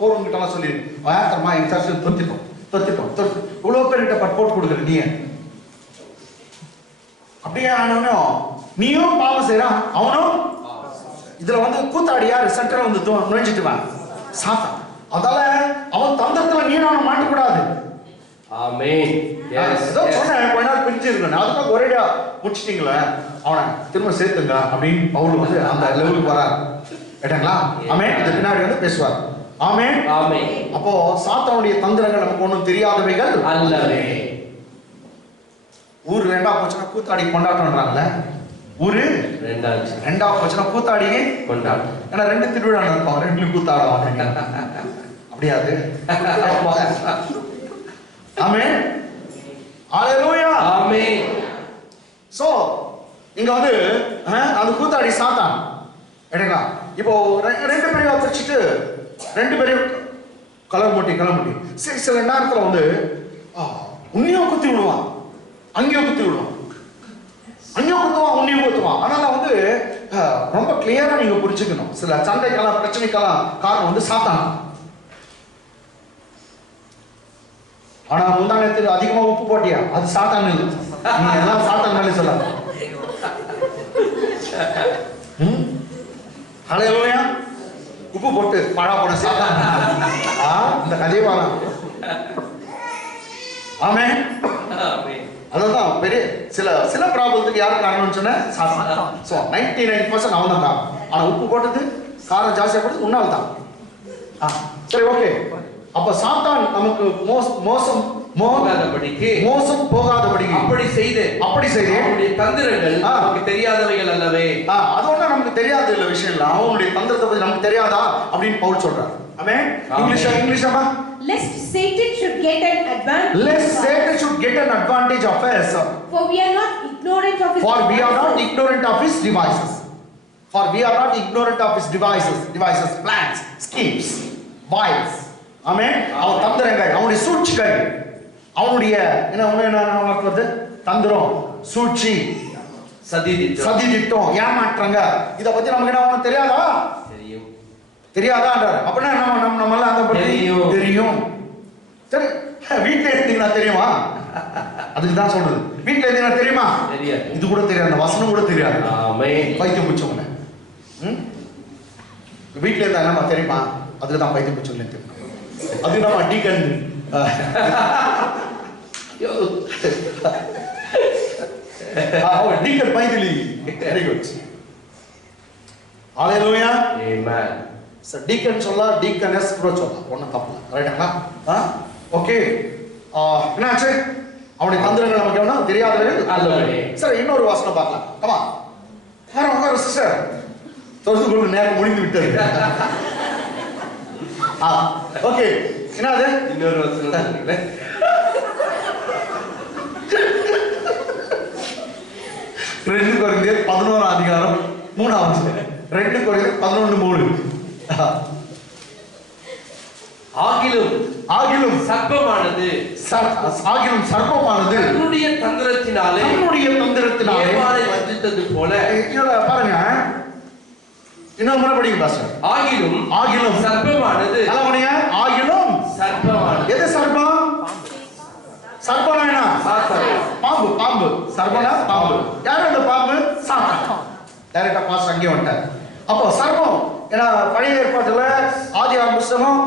போறவங்கிட்ட எல்லாம் சொல்லி ஏத்தமா எங்க சர்ச்சு தொத்திட்டோம் இவ்வளவு பேர்கிட்ட போட்டு கொடுக்குற நீ அப்படியே ஆனவனும் நீயும் பாவம் செய்யறான், அவனும் இதுல வந்து கூத்தாடி யாரு சென்டர்ல வந்து நுழைஞ்சிட்டுவான் சாத்தான். அதால அவன் தந்திரத்துல நீ அவனை மாட்டக்கூடாது. ஆமென். சொன்னேன் கொஞ்ச நாள் பிரிச்சு இருக்கணும், அதுக்காக ஒரேடியா முடிச்சிட்டீங்களே அவனை திரும்ப சேர்த்துங்க அப்படின்னு பவுல் வந்து அந்த லெவலுக்கு வரார். கேட்டாங்களா? ஆமென். இது பின்னாடி வந்து பேசுவார். ஆமென். ஆமென். அப்போ சாத்தானுடைய தந்திரங்கள் நமக்கு ஒன்றும் தெரியாதவைகள் அல்லவே. ஊர் ரெண்டா போச்சுன்னா கூத்தாடி கொண்டாட்டம்ன்றாங்கல்ல. ஊரு ரெண்டா போச்சுன்னா கூத்தாடி கொண்டாட்டம். ஏன்னா 2 திருவிழா நடக்கும், 2 கூத்தாடுவாங்க. அப்படியாது. ஆமென். ஹalleluya. ஆமென். சோ இங்க வந்து அது கூத்தாடி சாத்தான். எடுங்க. இப்போ 2 பேரையும் பிரிச்சுட்டு 2 பேரையும் கலமுட்டி சில நேரத்துல வந்து உன்னையும் குத்தி விடுவான், அங்கேயும் குத்தி விடுவான், அங்கேயும் குத்துவான், உன்னையும் குத்துவான். அதனால வந்து ரொம்ப கிளியரா நீங்க புரிஞ்சுக்கணும். சில சண்டைக்கெல்லாம் பிரச்சனைக்கெல்லாம் காரணம் வந்து சாத்தான். ஆனா முந்தானத்துக்கு அதிகமா உப்பு போட்டியா, அது சாத்தான் இல்லை. நீங்க எல்லாம் சாத்தான் மேலே சொல்லாத. ஹalleluya. உப்பு போட்டு பழா போன சாத்தான் இந்த கதையை வாரம். ஆமென். அதுதான் பெரிய சில ப்ராப்ளத்துக்கு யாரு காரணம்னு சொன்ன சாத்தான். சோ 99% அவன் தான் காரணம். ஆனா உப்பு போட்டது காரம் ஜாஸ்தியா போட்டது உன்னால தான். சரி, ஓகே. அப்ப சாத்தான் நமக்கு மோசம் போகாதபடிக்கு அப்படி செய்து அவனுடைய தந்திரங்கள் நமக்கு தெரியாதவைகள் அல்லவே. அது ஒண்ணு நமக்கு தெரியாத இல்ல விஷயம் இல்ல, அவனுடைய தந்திரத்தை பத்தி நமக்கு தெரியாதா அப்படின்னு பவுல் சொல்றார். ஆமென். இங்கிலீஷ்மா lest Satan should get an advantage of us, for we are not ignorant of his devices, plans, schemes, wiles. ஆமென். அவன் தந்திரங்கள், அவனுடைய சூழ்ச்சிகள், அவனுடைய என்ன வருது, தந்திரம், சூழ்ச்சி, சதிதிட்டம், ஏமாற்றங்க. இத பத்தி நமக்கு என்ன ஒண்ணு தெரியாதா? தெரியும். தெரியாதான்றாரு. அப்படின்னா நம்ம எல்லாம் அதை பத்தி தெரியும். சரி, வீட்டுல இருந்தீங்கன்னா தெரியுமா? அதுக்கு தான் சொல்றது. வீட்டுல இருந்தீங்கன்னா தெரியுமா? தெரியாது. இது கூட தெரியாது, அந்த வசனம் கூட தெரியாது. பைத்தியம் பிடிச்சவங்க. வீட்டுல இருந்தா என்னமா தெரியுமா? அதுக்கு தான் பைத்தியம் பிடிச்சவங்க தெரியும். அது நம்ம டீக்கன் டீக்கன் பைத்திலி. Very good. ஹalleluya. ஆமென். டீக்கன் சொல்லலாம், டீக்கனஸ் கூட சொல்லலாம், ஒன்றும் தப்பு இல்லை. ரைட்டுங்களா? ஓகே. என்னாச்சு? அவனுடைய தந்திரங்கள் நமக்கு என்ன தெரியாதவர்கள் அல்லவே. சரி, இன்னொரு வாசனம் பார்க்கலாம். கமா உட்காரு சிஸ்டர். தொடர்ந்து கொண்டு நேரம் முடிந்து விட்டது. ஓகே, என்னது? இன்னொரு வசனம். 2 கொரிந்தியர் 11 அதிகாரம் 3ஆம் வசனம். 2 கொரிந்தியர் 11:3. ஆகிலும் சர்ப்பமானது தன்னுடைய தந்திரத்தினாலே ஏவாளை வஞ்சித்தது போல. பாருங்க, இன்னொரு முறை படிங்க பாஸ்டர். ஆகிலும் சர்ப்பமானது. ஆகிலும் சர்ப்பமானது. எது சர்ப்பம்? சர்ப்பம் என்ன? பாம்பு. சர்ப்பனா பாம்பு. யாரு அந்த பாம்பு? சாத்தான். டைரக்டா பாஸ்டர் அங்கே வந்துட்டார். அப்போ சர்ப்பம் ஏன்னா பழைய ஏற்பாட்டுல ஆதியாகம புத்தகம்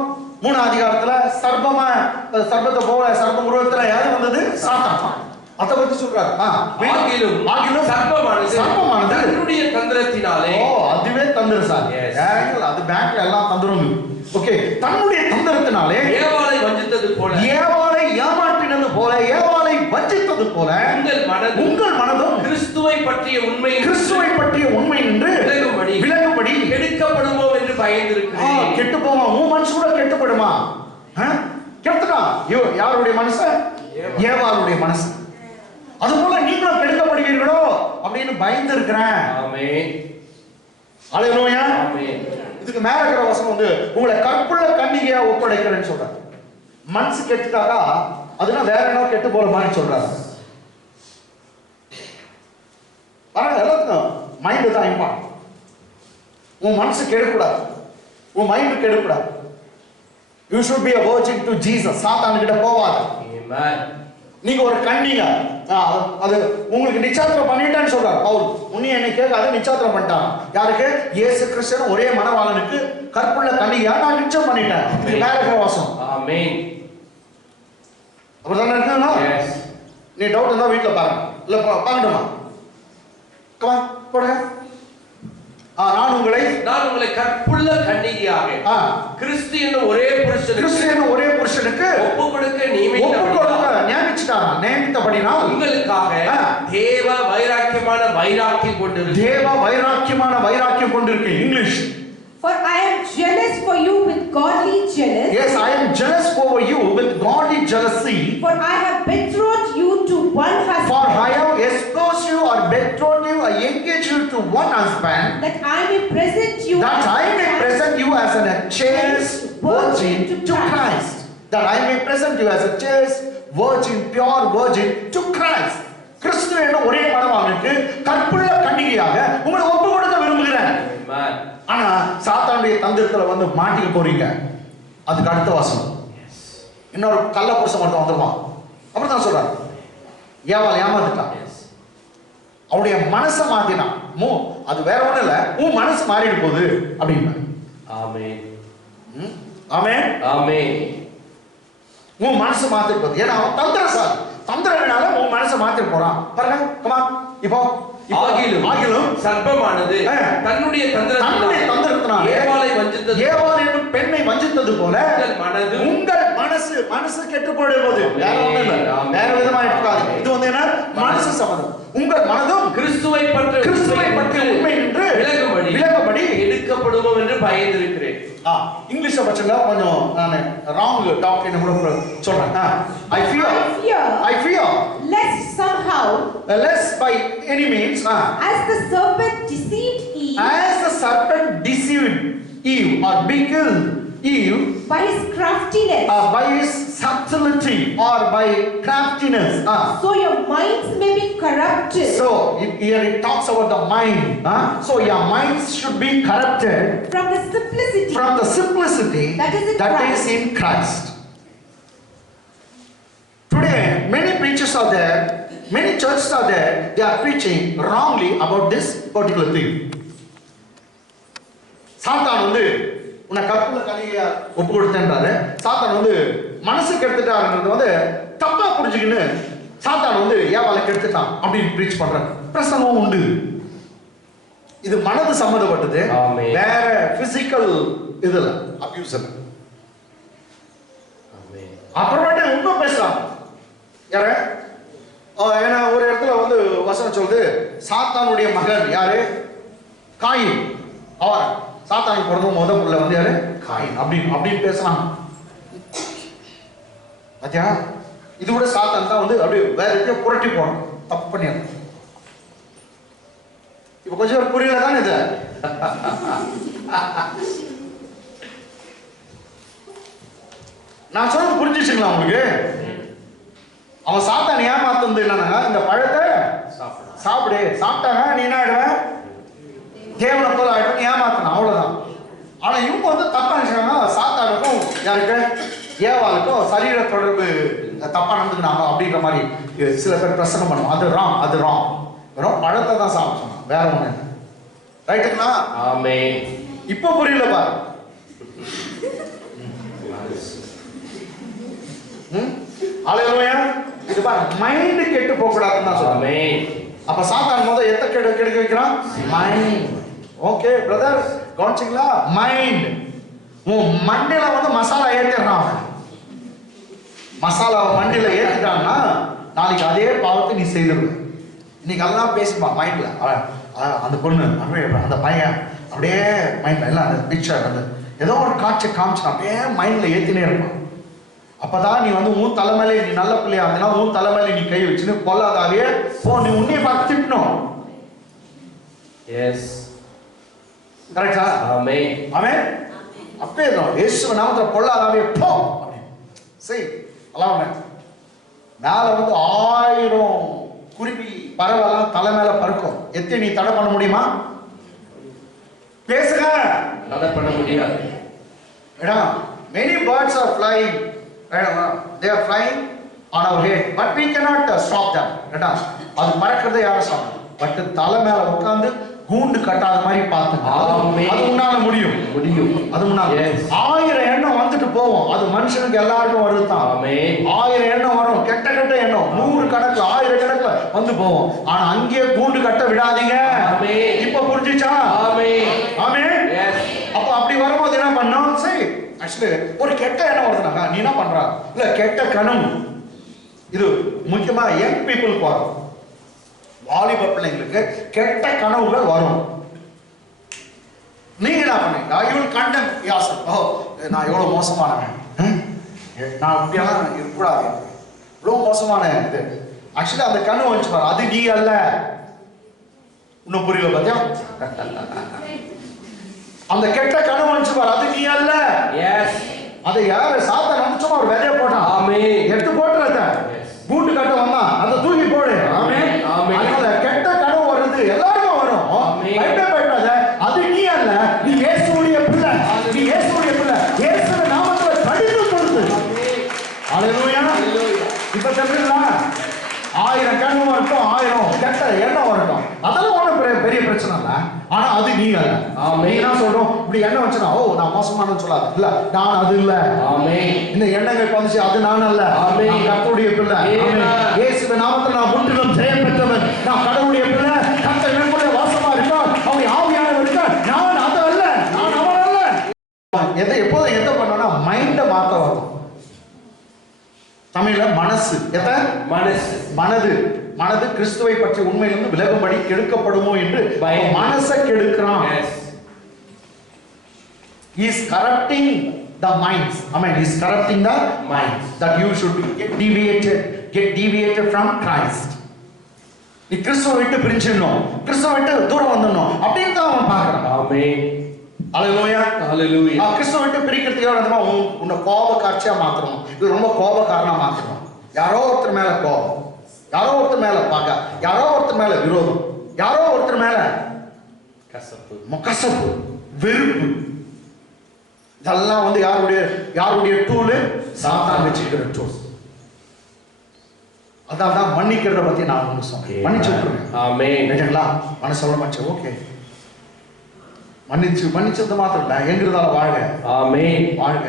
3ஆம் அதிகாரத்துல சர்ப்பத்தை போல சர்ப்ப உருவத்துல யாரு வந்தது? சாத்தான். அத பத்தி சொல்றாரு. ஆகிலும் சர்ப்பமானது தன்னுடைய தந்திரத்தினாலே. அதுவே தந்திரம் சார். அது பேங்க்ல எல்லாம் தந்திரம். ஓகே, தன்னுடைய தந்திரத்தினாலே ஏவாளை வஞ்சித்தது போல, ஏவாளை ஏமாற்றினது போல, ஏவாளை வஞ்சித்தது போல உங்கள் மனதும் கிறிஸ்துவை பற்றிய உண்மை என்று விளங்கும்படி கெடுக்கப்படுவோம் என்று பயந்திருக்கிறேன். கெட்டு போமா? உன் மனசு கூட கெட்டுப்படுமா? கெடுத்துட்டா யாருடைய மனசு? ஏவாளுடைய மனசு. அதுபோல நீங்களும் கெடுக்கப்படுவீர்களோ அப்படின்னு பயந்து இருக்கிறேன். ஆமென். ஹalleluya. ஆமென். இதுக்கு மேல இருக்கிற வசனம் வந்து உங்களை கற்புள்ள கன்னிகையா ஒப்படைக்கிறேன்னு சொல்றாரு. மனசு கெட்டுட்டாக்கா அதுனா வேற என்ன கெட்டு போற மாதிரி சொல்றாரு. பாருங்க, எல்லாத்துக்கும் மைண்ட் தான் இம்பார்ட்டன்ட். உன் மனசு கெடக்கூடாது, உன் mind கெடக்கூடாது. You should be a virgin to Jesus. சாத்தான் கிட்ட போவாத. ஆமென். நீங்க ஒரு கன்னிகை, அது உங்களுக்கு நிச்சயத்திரம் பண்ணிட்டான்னு சொல்றாரு பவுல். உன்னை என்ன கேட்காத நிச்சயத்திரம் பண்ணிட்டான். யாருக்கு? இயேசு கிறிஸ்து ஒரே மணவாளனுக்கு கற்புள்ள கன்னிகையா நான் நிச்சயம் பண்ணிட்டேன். இது வேற இருக்கிற வாசம். ஆமென். அப்படிதானே இருக்குங்களா? எஸ். நீ டவுட் இருந்தா வீட்டுல பாருங்க, இல்ல பாக்கட்டுமா? கமா போடுங்க. நான் உங்களை கற்புள்ள கன்னிகையாக கிறிஸ்து என்னும் ஒரே புருஷனுக்கு ஒப்புக் கொடுக்க நியமித்தபடினால் உங்களுக்காக தேவ வைராக்கியமான வைராக்கியம் கொண்டிருக்கு. English. For I am jealous for you with godly jealousy. Yes, I am jealous over you with godly jealousy. For I have betrothed you to one husband. For I have espoused you or betrothed you, I engage you to one husband. That I may present you as a chaste virgin to Christ. That I may present you as a chaste virgin, pure virgin to Christ. கிறிஸ்து என்னும் ஒரே மணவாளனுக்கு கற்புள்ள கன்னிகையாக உங்களை ஒப்பு கொடுக்க விரும்புகிறேன். ஆனா சாத்தானுடைய தந்திரத்துல வந்து மாட்டிக்க போறீங்க. அதுக்கு அடுத்த வாசனம். இன்னொரு கள்ள புருஷன் மட்டும் வந்துருவான். அப்படிதான் சொல்றாரு. ஏவாள் ஏமாந்துட்டான். அவருடைய மனசை மாத்தினான். அது வேற ஒண்ணும் இல்ல, உன் மனசு மாறிடு போகுது அப்படின்னு. ஆமென். ஆமென். ஆமென். உன் மனசு மாத்திட்டு போகுது. ஏன்னா அவன் தந்திரனால உன் மனசை மாத்திட்டு போறான். பாருங்க, கமா. இப்போ ஆகிலும் சர்ப்பமானது தன்னுடைய தந்திரத்தினால் ஏவாளை வஞ்சித்தது, ஏவாள் என்னும் பெண்ணை வஞ்சித்தது போல உங்கள் மனசு கெட்டு போடுவது. வேற ஒண்ணும் இல்ல, வேற விதமா இருக்காது. இது வந்து என்ன? மனசு சம்பந்தம். உங்கள் மனதும் கிறிஸ்துவை பற்றி உண்மை என்று விளங்கும்படி எடுக்கப்படுவோம் என்று பயந்திருக்கிறேன். இங்கிலீஷ்ல பட்சல கொஞ்சம் நான் ராங் டாக்டரின் கூட சொல்றேன். I fear lest somehow, lest by any means, as the serpent deceived Eve, or beguiled Eve by his craftiness, subtlety or by craftiness. So your minds may be corrupted. So here it talks about the mind. So your minds should be corrupted From the simplicity. that is in Christ. Today, many preachers are there, many churches are there, they are preaching wrongly about this particular thing. சாத்தான் வந்து உன்னை கற்புல கலிய ஒப்பு கொடுத்தேன்றாரு. சாத்தான் வந்து மனசு கெடுத்துட்டாருன்றது வந்து தப்பா புரிஞ்சுக்கின்னு சாத்தான் வந்து ஏவாளை கெடுத்துட்டான் அப்படின்னு பிரீச் பண்ற பிரசங்கம் உண்டு. இது மனது சம்பந்தப்பட்டது, வேற பிசிக்கல் இதுல அபியூஸ் இல்ல. அப்புறமேட்டு உண்மை பேசலாம். யார ஏன்னா ஒரு இடத்துல வந்து வசனம் சொல்லுது, சாத்தானுடைய மகன் யாரு? காயின். அவர் சாத்தானுக்கு பிறந்த முதல் புள்ள வந்து யாரு? காயின். அப்படின்னு பேசலாம். பாத்தியா, இது கூட சாத்தான் தான் வந்து அப்படியே வேற எதையோ புரட்டி போறோம், தப்பு பண்ணிடுறோம். இப்ப கொஞ்சம் புரியல தானே இது? நான் சொல்றது புரிஞ்சிச்சுங்களா உங்களுக்கு? அவன் சாத்தான் ஏமாத்தது என்னன்னா, இந்த பழத்தை சாப்பிடு, சாப்பிட்டாங்க நீ என்ன ஆயிடுவ? தேவனை போல ஆயிடும், ஏமாத்தணும், அவ்வளவுதான். ஆனா இவங்க வந்து தப்பா நினைச்சாங்க. சாத்தானுக்கும் யாருக்கு? ஏவாளுக்கும் சரீர தொடர்பு தப்பா நடந்துக்கினாங்க அப்படின்ற மாதிரி சில பேர் பிரசங்கம் பண்ணுவோம். அது ராங். வெறும் பழத்தை தான் சாப்பிட்டோம், வேற ஒண்ணு. ரைட்டுங்களா? ஆமென். இப்ப புரியல பாரு. ஹalleluya. இது பாரு, மைண்ட் கெட்டு போக கூடாதுன்னு தான் சொல்றேன். ஆமென். அப்ப சாத்தான் முதல்ல எதை கெடுக்க வைக்கிறான்? மைண்ட். ஓகே பிரதர், கவனிச்சீங்களா? மைண்ட். உன் மண்டையில வந்து மசாலா ஏத்திடுறான். மசாலா மண்டையில ஏத்திட்டான்னா நாளைக்கு அதே பாவத்தை நீ செய்திருவ. இன்னைக்கு எல்லாம் பேசுமா மைண்ட்ல, அந்த பொண்ணு அந்த பையன் அப்படியே மைண்ட்ல எல்லாம் அந்த பிக்சர் அந்த ஏதோ ஒரு காட்சி காமிச்சு அப்படியே மைண்ட்ல ஏத்தினே இருப்பான். அப்பதான் நீ வந்து உன் தலைமையில நீ நல்ல பிள்ளையா இருந்தனா உன் தலைமையில நீ கை வச்சுன்னு கொல்லாதாவே போ, நீ உன்னைய பார்த்து திட்டணும். எஸ், கரெக்டா? ஆமென். ஆமென். அப்பே தான் இயேசு நாமத்துல கொல்லாதாவே போ சரி. அல்லாஹ் மேல வந்து 1000 குருவி பறவைலாம் தலை மேல பறக்கும். எத்தனை நீ தடை பண்ண முடியுமா? பேசுங்க. தடை பண்ண முடியாது. ஏடா many birds are flying, they are flying on our head, but we cannot stop them. ஏடா அது பறக்கிறதை யாரும் ஸ்டாப் பண்ண, பட் தலை மேல உட்கார்ந்து கூண்டு கட்டாத மாதிரி பாத்துங்க. அது உன்னால முடியும். அது உன்னால 1000 எண்ணம் வந்துட்டு போவோம். அது மனுஷனுக்கு எல்லாருக்கும் வருதுதான். 1000 எண்ணம் வரும், கெட்ட எண்ணம் 100 கணக்குல 1000 கணக்குல வந்து போவோம். ஆனா அங்கேயே கூண்டு கட்ட விடாதீங்க. இப்ப புரிஞ்சுச்சா? அப்ப அப்படி வரும்போது என்ன பண்ணோம்? சரி, ஆக்சுவலி ஒரு கெட்ட எண்ணம் வருதுனாக்கா நீ என்ன பண்ற? இல்ல கெட்ட கனவு. இது முக்கியமா யங் பீப்புளுக்கு வரும், வாலிப பிள்ளைங்களுக்கு கெட்ட கனவுகள் வரும். நீங்க என்ன பண்ணீங்க? you will condemn yourself. நான் எவ்வளவு மோசமானவன், நான் அப்படியெல்லாம் இருக்கக்கூடாது, இவ்வளவு மோசமான இது. ஆக்சுவலி அந்த கனவு வந்துச்சு பாரு, அது நீ அல்ல. இன்னும் புரியல பாத்தியா? அந்த கெட்ட கனவு வந்துச்சு பாரு, அது நீ அல்ல. அதை யாரு? சாத்தான் வந்து சும்மா ஒரு விதைய போட்டான். எடுத்து போட்டுறத கூண்டு கட்ட வந்தான், அதை தூக்கி போடு. அதனால கெட்ட கனவு வருது, எல்லாருக்கும் வரும். பயப்படாத, அது நீ அல்ல, நீ இயேசுவுடைய பிள்ளை. நீ இயேசுவுடைய பிள்ளை, இயேசுவின் நாமத்துல கடிந்து கொடுத்து. ஹalleluya. இப்ப தெரியுங்களா? 1000 கனவு வரட்டும், 1000 கெட்ட எண்ணம் வரட்டும், அதெல்லாம் ஒன்றும் பெரிய பிரச்சனை இல்லை. ஆனா அது நீ அல்ல. நீ என்ன சொல்றோம்? இப்படி எண்ணம் வச்சுனா நான் மோசமானு சொல்லாது. இல்ல, நான் அது இல்ல. இந்த எண்ணங்கள் வந்துச்சு, அது நான் அல்ல. நான் கர்த்தருடைய பிள்ளை. இயேசுவின் நாமத்தில் நான் முற்றிலும் ஜெயம் பெற்றவன். நான் கடவுளுடைய பிள்ளை. கர்த்தர் எனக்குள்ளே வாசமா இருக்கார், அவர் ஆவியானவர் இருக்கார். நான் அது அல்ல, நான் அவர் அல்ல. எப்போதும் எதை பண்ணோம்னா மைண்ட மாத்த வரும். தமிழ்ல மனசு. மனது கிறிஸ்துவை பற்றி உண்மையிலிருந்து விலகும்படி கெடுக்கப்படுமோ என்று மனசை கெடுக்கிறான். He is corrupting the minds. Amen. He is corrupting the minds that you should get deviated from Christ. நீ கிறிஸ்துவை விட்டு பிரிஞ்சிடணும், கிறிஸ்துவை விட்டு தூரம் வந்துடணும் அப்படின்னு தான் அவன் பார்க்கறான். ஹalleluya. கிறிஸ்துவை விட்டு பிரிக்கிறதுக்கு உன்னை கோப காட்சியா மாத்தணும், இது ரொம்ப கோபக்காரனா மாத்திடுவான். யாரோ ஒருத்தர் மேல கோபம், யாரோ ஒருத்தர் மேல பகை, யாரோ ஒருத்தர் மேல விரோதம், யாரோ ஒருத்தர் மேல கசப்பு, வெறுப்பு, இதெல்லாம் வந்து யாருடைய டூலு? சாத்தான் வச்சுக்கிற டூல். அதான் மன்னிக்கிறத பத்தி நான் ஒன்று சொன்னேன். மன்னிச்சு விட்டுருங்க. மனசு சொல்ல மாட்டேன். ஓகே, மன்னிச்சது மாத்திரம் இல்ல, எங்கிறதால வாழ்க. வாழ்க.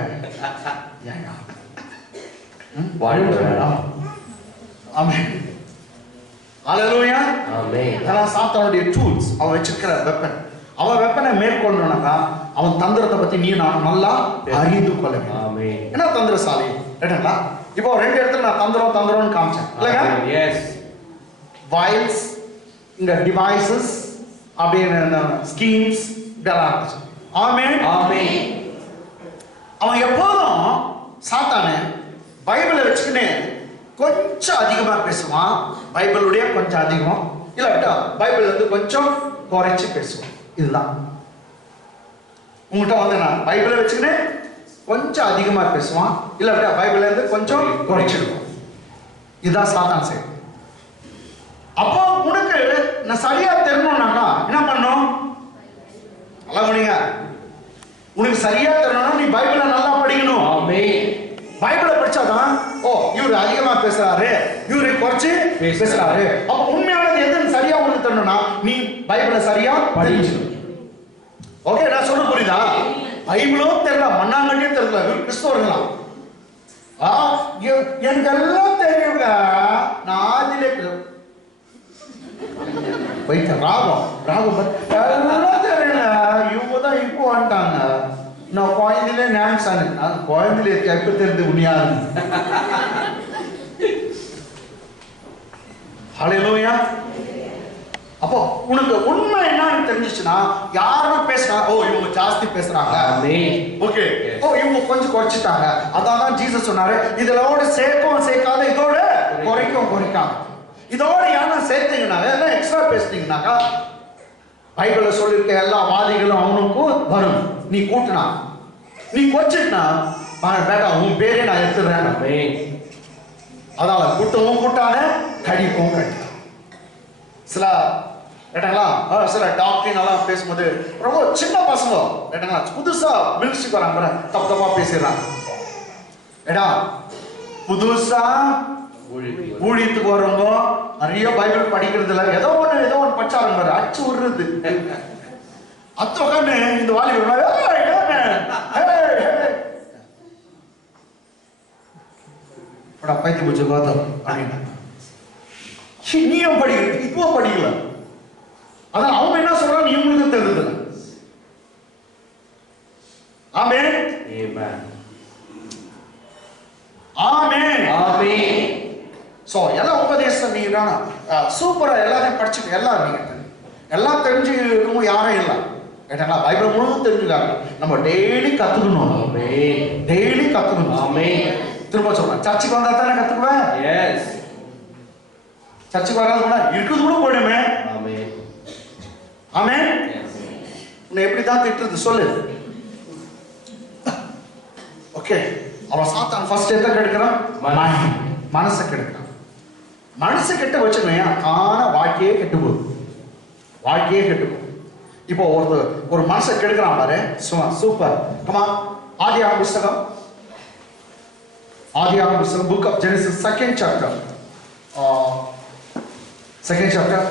சாத்தானுடைய டூல்ஸ், அவன் வச்சிருக்கிற வெப்பன். அவன் வெப்பனை மேற்கொள்ளணும்னாக்கா அவன் தந்திரத்தை பத்தி நீ நான் நல்லா அறிந்து கொள்ள வேண்டும். என்ன தந்திரசாலி? இப்போ 2 இடத்துல நான் தந்திரம்னு காமிச்சேன் இல்லைங்க? வைல்ஸ், இங்க டிவைசஸ், அப்படின்னு ஸ்கீம்ஸ் இதெல்லாம் இருந்துச்சு. அவன் எப்போதும் சாத்தானே பைபிளை வச்சுக்கினே கொஞ்சம் அதிகமா பேசுவான். பைபிளுடைய கொஞ்சம் அதிகம், இல்லாட்டா பைபிள் வந்து கொஞ்சம் குறைச்சு பேசுவான். இதுதான் உங்கள்கிட்ட வந்து நான் பைபிளை வச்சுக்கினே கொஞ்சம் அதிகமா பேசுவான், இல்லாட்டா பைபிள்ல இருந்து கொஞ்சம் குறைச்சிடுவான். இதுதான் சாத்தான் செய்யும். அப்போ உனக்கு நான் சரியா தெரியணும்னாக்கா என்ன பண்ணும்? நல்லா முடியுங்க. உனக்கு சரியா தெரியணும்னா நீ பைபிளை நல்லா படிக்கணும். பைபிளை படிச்சாதான் ஓ இவரு அதிகமா பேசுறாரு, இவரு குறைச்சு பேசுறாரு. அப்ப உண்மையானது எதுன்னு சரியா உனக்கு தெரியணும்னா நீ பைபிளை சரியா படிக்கணும். ஓகே, நான் சொல்ல புரியுதா? பைபிளும் தெரியல, மண்ணாங்கட்டியும் தெரியல, கிறிஸ்தவர்களா? எனக்கு எல்லாம் தெரியுங்க. நான் ஆதிலே போயிட்ட ராகம் எல்லாம் தெரியல. இவங்க தான் இப்போ வந்துட்டாங்க. நான் குழந்தையிலே டான்ஸ் ஆனேன். குழந்தையில எப்ப தெரிந்து உண்மையாது. ஹல்லேலூயா. அப்போ உனக்கு உண்மை என்னன்னு தெரிஞ்சிச்சுன்னா யாரும் பேசுறா, ஓ இவங்க ஜாஸ்தி பேசுறாங்க, ஓகே, ஓ இவங்க கொஞ்சம் குறைச்சிட்டாங்க. அதான் ஜீசஸ் சொன்னாரு, இதோட சேர்க்காத, இதோட குறைக்காம. இதோட யாரா சேர்த்தீங்கன்னா எக்ஸ்ட்ரா பேசுனீங்கன்னாக்கா பைபிள்ல சொல்லியிருக்க எல்லா வாதிகளும் அவனுக்கும் வரும். நீ கூட்டினா, நீ குறைச்சிட்டா பேட்டா உன் பேரே நான் எடுத்துடுறேன். அதால கூட்டவும் கூட்டான, கடிக்கவும் கடிக்க. சில சில டாக்டரின் எல்லாம் பேசும்போது ரொம்ப சின்ன பசங்க புதுசா மினிஸ்ட்ரிக்கு வராங்க, தப்பா பேசிடுறாங்க. புதுசா ஊழியத்துக்கு வரவங்க நிறைய பைபிள் படிக்கிறது இல்ல, ஏதோ ஒண்ணு படிச்சாங்க பாரு, அச்சு விடுறது. அத்த உட்காந்து இந்த வாலி பைத்தியம் பூச்சி பார்த்தோம் அப்படின்னு நீயும் படிக்கிற, இப்போ படிக்கல. அதான் அவங்க என்ன சொல்றாங்க இவங்களுக்கு தெரியுது. ஆமென் ஆமென் ஆமென். சோ எல்லா உபதேசம் நீங்க சூப்பரா எல்லாத்தையும் படிச்சுட்டு எல்லாம் தெரிஞ்சுக்கணும் யாரும் இல்லை. கேட்டாங்களா? பைபிள் முழுவதும் தெரிஞ்சுக்காங்க. நம்ம டெய்லி கத்துக்கணும். டெய்லி கத்துக்கணும். திரும்ப சொல்றேன், சர்ச்சுக்கு வந்தா தானே கத்துக்குவேன். சர்ச்சுக்கு வராது கூட இருக்குது கூட போயிடுமே. ஆமென். உன்னை எப்படி தான் திட்டுறது சொல்லு. ஓகே, அவன் சாத்தான் ஃபர்ஸ்ட் எதை கெடுக்கிறான்? மனசை கெடுக்கிறான். மனசை கெட்ட வச்சுக்கோங்க, ஆனா வாழ்க்கையே கெட்டு போகுது. வாழ்க்கையே கெட்டு போகுது. இப்போ ஒரு மனசை கெடுக்கிறான் பாரு, சூப்பர். கமா, ஆதியாகம புஸ்தகம் book of Genesis second chapter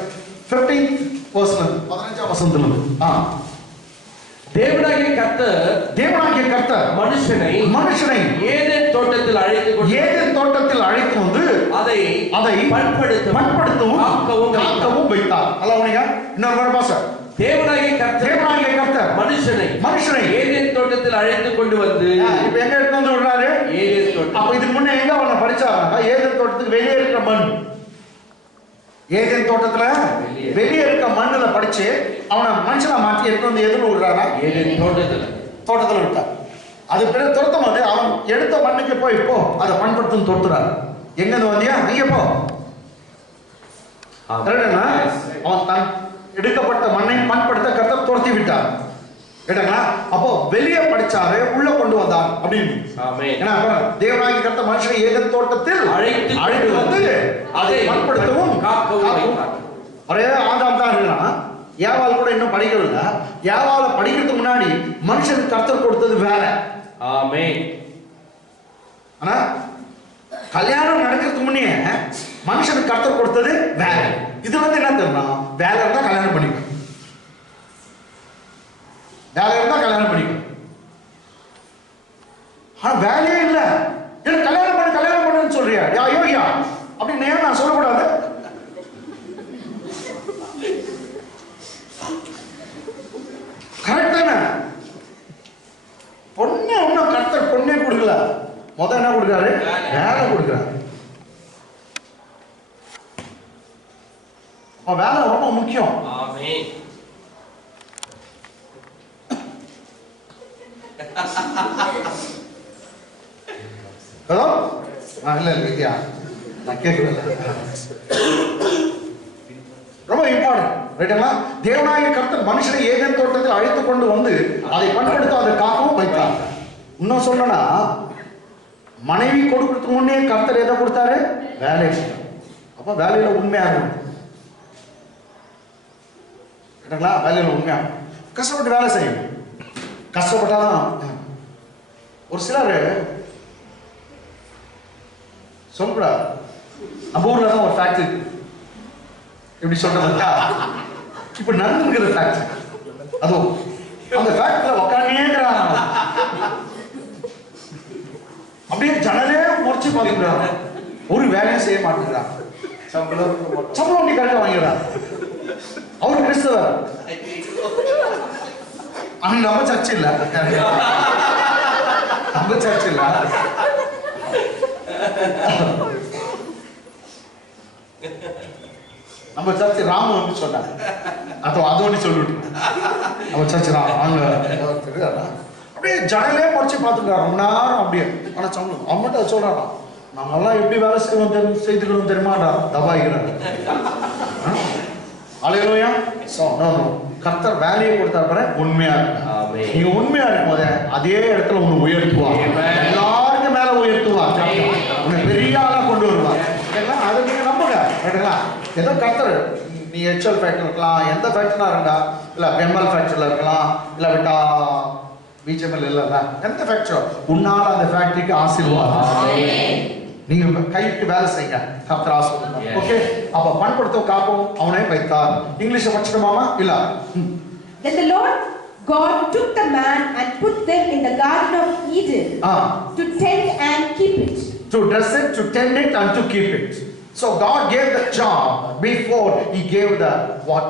15th verse 15ஆம் வசனத்திலிருந்து. தேவனாகிய கர்த்தர் மனுஷனை ஏதேன் தோட்டத்தில் அழைத்து வந்து அதை பண்படுத்தவும் காக்கவும் வைத்தார். அல்லவா? இன்னொரு பாச தேவனாகிய கர்த்தர் மனுஷனை ஏதேன் தோட்டத்தில் அழைத்து கொண்டு வந்து இப்ப எங்க எடுத்து வந்து விடுறாரு? ஏதேன் தோட்டம். அப்ப இதுக்கு முன்ன எங்க அவனை படிச்சாங்க? ஏதேன் தோட்டத்துக்கு வெளியே இருக்கிற மண், ஏதேன் தோட்டத்துல வெளியே இருக்க மண்ணுல படிச்சு அவனை மனுஷனா மாற்றி எடுத்து வந்து எதுல விடுறாரா? ஏதேன் தோட்டத்துல விட்டார். அது பிறகு துரத்தும் போது அவன் எடுத்த மண்ணுக்கு போய் இப்போ அதை பண்படுத்தும் தொடுத்துறாரு. எங்க இருந்து வந்தியா? அங்கே போ. அவன் தன் எடுக்கப்பட்ட மண்ணை பண்படுத்த கர்த்தர் துரத்தி விட்டார். கேட்டாங்களா? அப்போ வெளியே படிச்சாரு, உள்ள கொண்டு வந்தார் அப்படின்னு. ஆமென். ஏன்னா தேவனாகிய கர்த்தர் மனுஷனை ஏதேன் தோட்டத்தில் அழைத்து வந்து அதை பண்படுத்தவும் காக்கவும். ஒரே ஆதாம் தான் இருக்கலாம். ஏவாள் கூட இன்னும் படிக்கவில்லை. ஏவாளை படிக்கிறதுக்கு முன்னாடி மனுஷனுக்கு கர்த்தர் கொடுத்தது வேற. ஆமென். ஆனா கல்யாணம் நடக்கிறதுக்கு முன்னே மனுஷனுக்கு கர்த்தர் கொடுத்தது வேற. இது என்ன தெரியுமா? வேலை இருந்தா கல்யாணம் பண்ணிக்கணும், வேலை இருந்தா கல்யாணம் பண்ணிக்கணும். ஆனா வேலையே இல்ல, எனக்கு கல்யாணம் பண்ணுன்னு சொல்றியா? யோகியா அப்படின்னு ஏன் நான் சொல்லக்கூடாது? கரெக்ட் தானே? பொண்ணு ஒன்னும் கர்த்தர் பொண்ணே கொடுக்கல, என்ன கொடுக்குறாரு? வேலை கொடுக்குறாரு. வேலை ரொம்ப முக்கியம். ஹலோ, இல்ல நான் கேட்கல. ரொம்ப இம்பார்ட்டன்ட், ரைட்டுங்களா? தேவனாகிய கர்த்தர் மனுஷனை ஏதேன் தோட்டத்தில் அழைத்து கொண்டு வந்து அதை பண்படுத்த அதற்காகவும் வைத்தார். இன்னும் சொல்லனா, மனைவி கொடுக்கறதுக்கு முன்னே கர்த்தர் எதை கொடுத்தாரு? வேலை. அப்ப வேலையில உண்மையா இருக்கும், ரைட்டுங்களா? வேலையில உண்மையா கஷ்டப்பட்டு வேலை செய்யணும். கஷ்டப்பட்டாதான். ஒரு சிலர் சொல்லக்கூடாது. நம்ம ஊர்ல தான் ஒரு ஃபேக்டரி, எப்படி சொல்றதுக்கா, இப்ப நடந்துங்கிற ஃபேக்டரி, அதுவும் அந்த ஃபேக்டரியில உட்காந்துங்கிறாங்க, அப்படியே ஜனலே முறைச்சு பார்த்துக்கிறாங்க, ஒரு வேலையும் செய்ய மாட்டேங்கிறாங்க, சம்பளம் அப்படி கரெக்டா வாங்கிறாங்க. அவரு கிறிஸ்தவர், அங்க நம்ம சர்ச் இல்ல, நம்ம சர்ச் இல்ல. நம்ம சர்ச் ராம வந்து சொன்னாங்க, அதோட சொல்லிட்டு நம்ம சர்ச் அப்படியே ஜனலே மறைச்சு பார்த்துட்டாரு ரொம்ப நேரம் அப்படியே. ஆனா சம்பளம் அவன்கிட்ட சொல்றாரா, நாங்கெல்லாம் எப்படி வேலை செய்துக்கிறோம் தெரியுமாடா, தபாய்கிறாங்க. அலையிலோயா கர்த்தர் வேலையை கொடுத்தா உண்மையா இருக்கு. நீங்க உண்மையா இருக்கும் போதே அதே இடத்துல உன்னை உயர்த்துவார், எல்லாருக்கும் மேல உயர்த்துவார், உன்னை பெரிய ஆளா கொண்டு வருவார். அதை நீங்க நம்புங்க. ஏதோ கர்த்தர், நீ ஹெச்எல் ஃபேக்டரி இருக்கலாம், எந்த ஃபேக்டரினா இருந்தா, இல்ல எம்எல் ஃபேக்டரியில இருக்கலாம், இல்ல விட்டா பிஜிஎம்எல் இல்ல, எந்த ஃபேக்டரி உன்னால அந்த ஃபேக்டரிக்கு ஆசீர்வாதம். நீங்க கைக்கு வேலை செய்யுங்க, கர்த்தர் ஆசீர்வாதம். ஓகே, அப்ப பண்படுத்த காப்போம் அவனே வைத்தார். இங்கிலீஷ் படிச்சிடுமாமா? இல்ல. Then the Lord God took the man and put them in the garden of Eden to tend and keep it, to dress it, to tend it and to keep it. So God gave the job before he gave the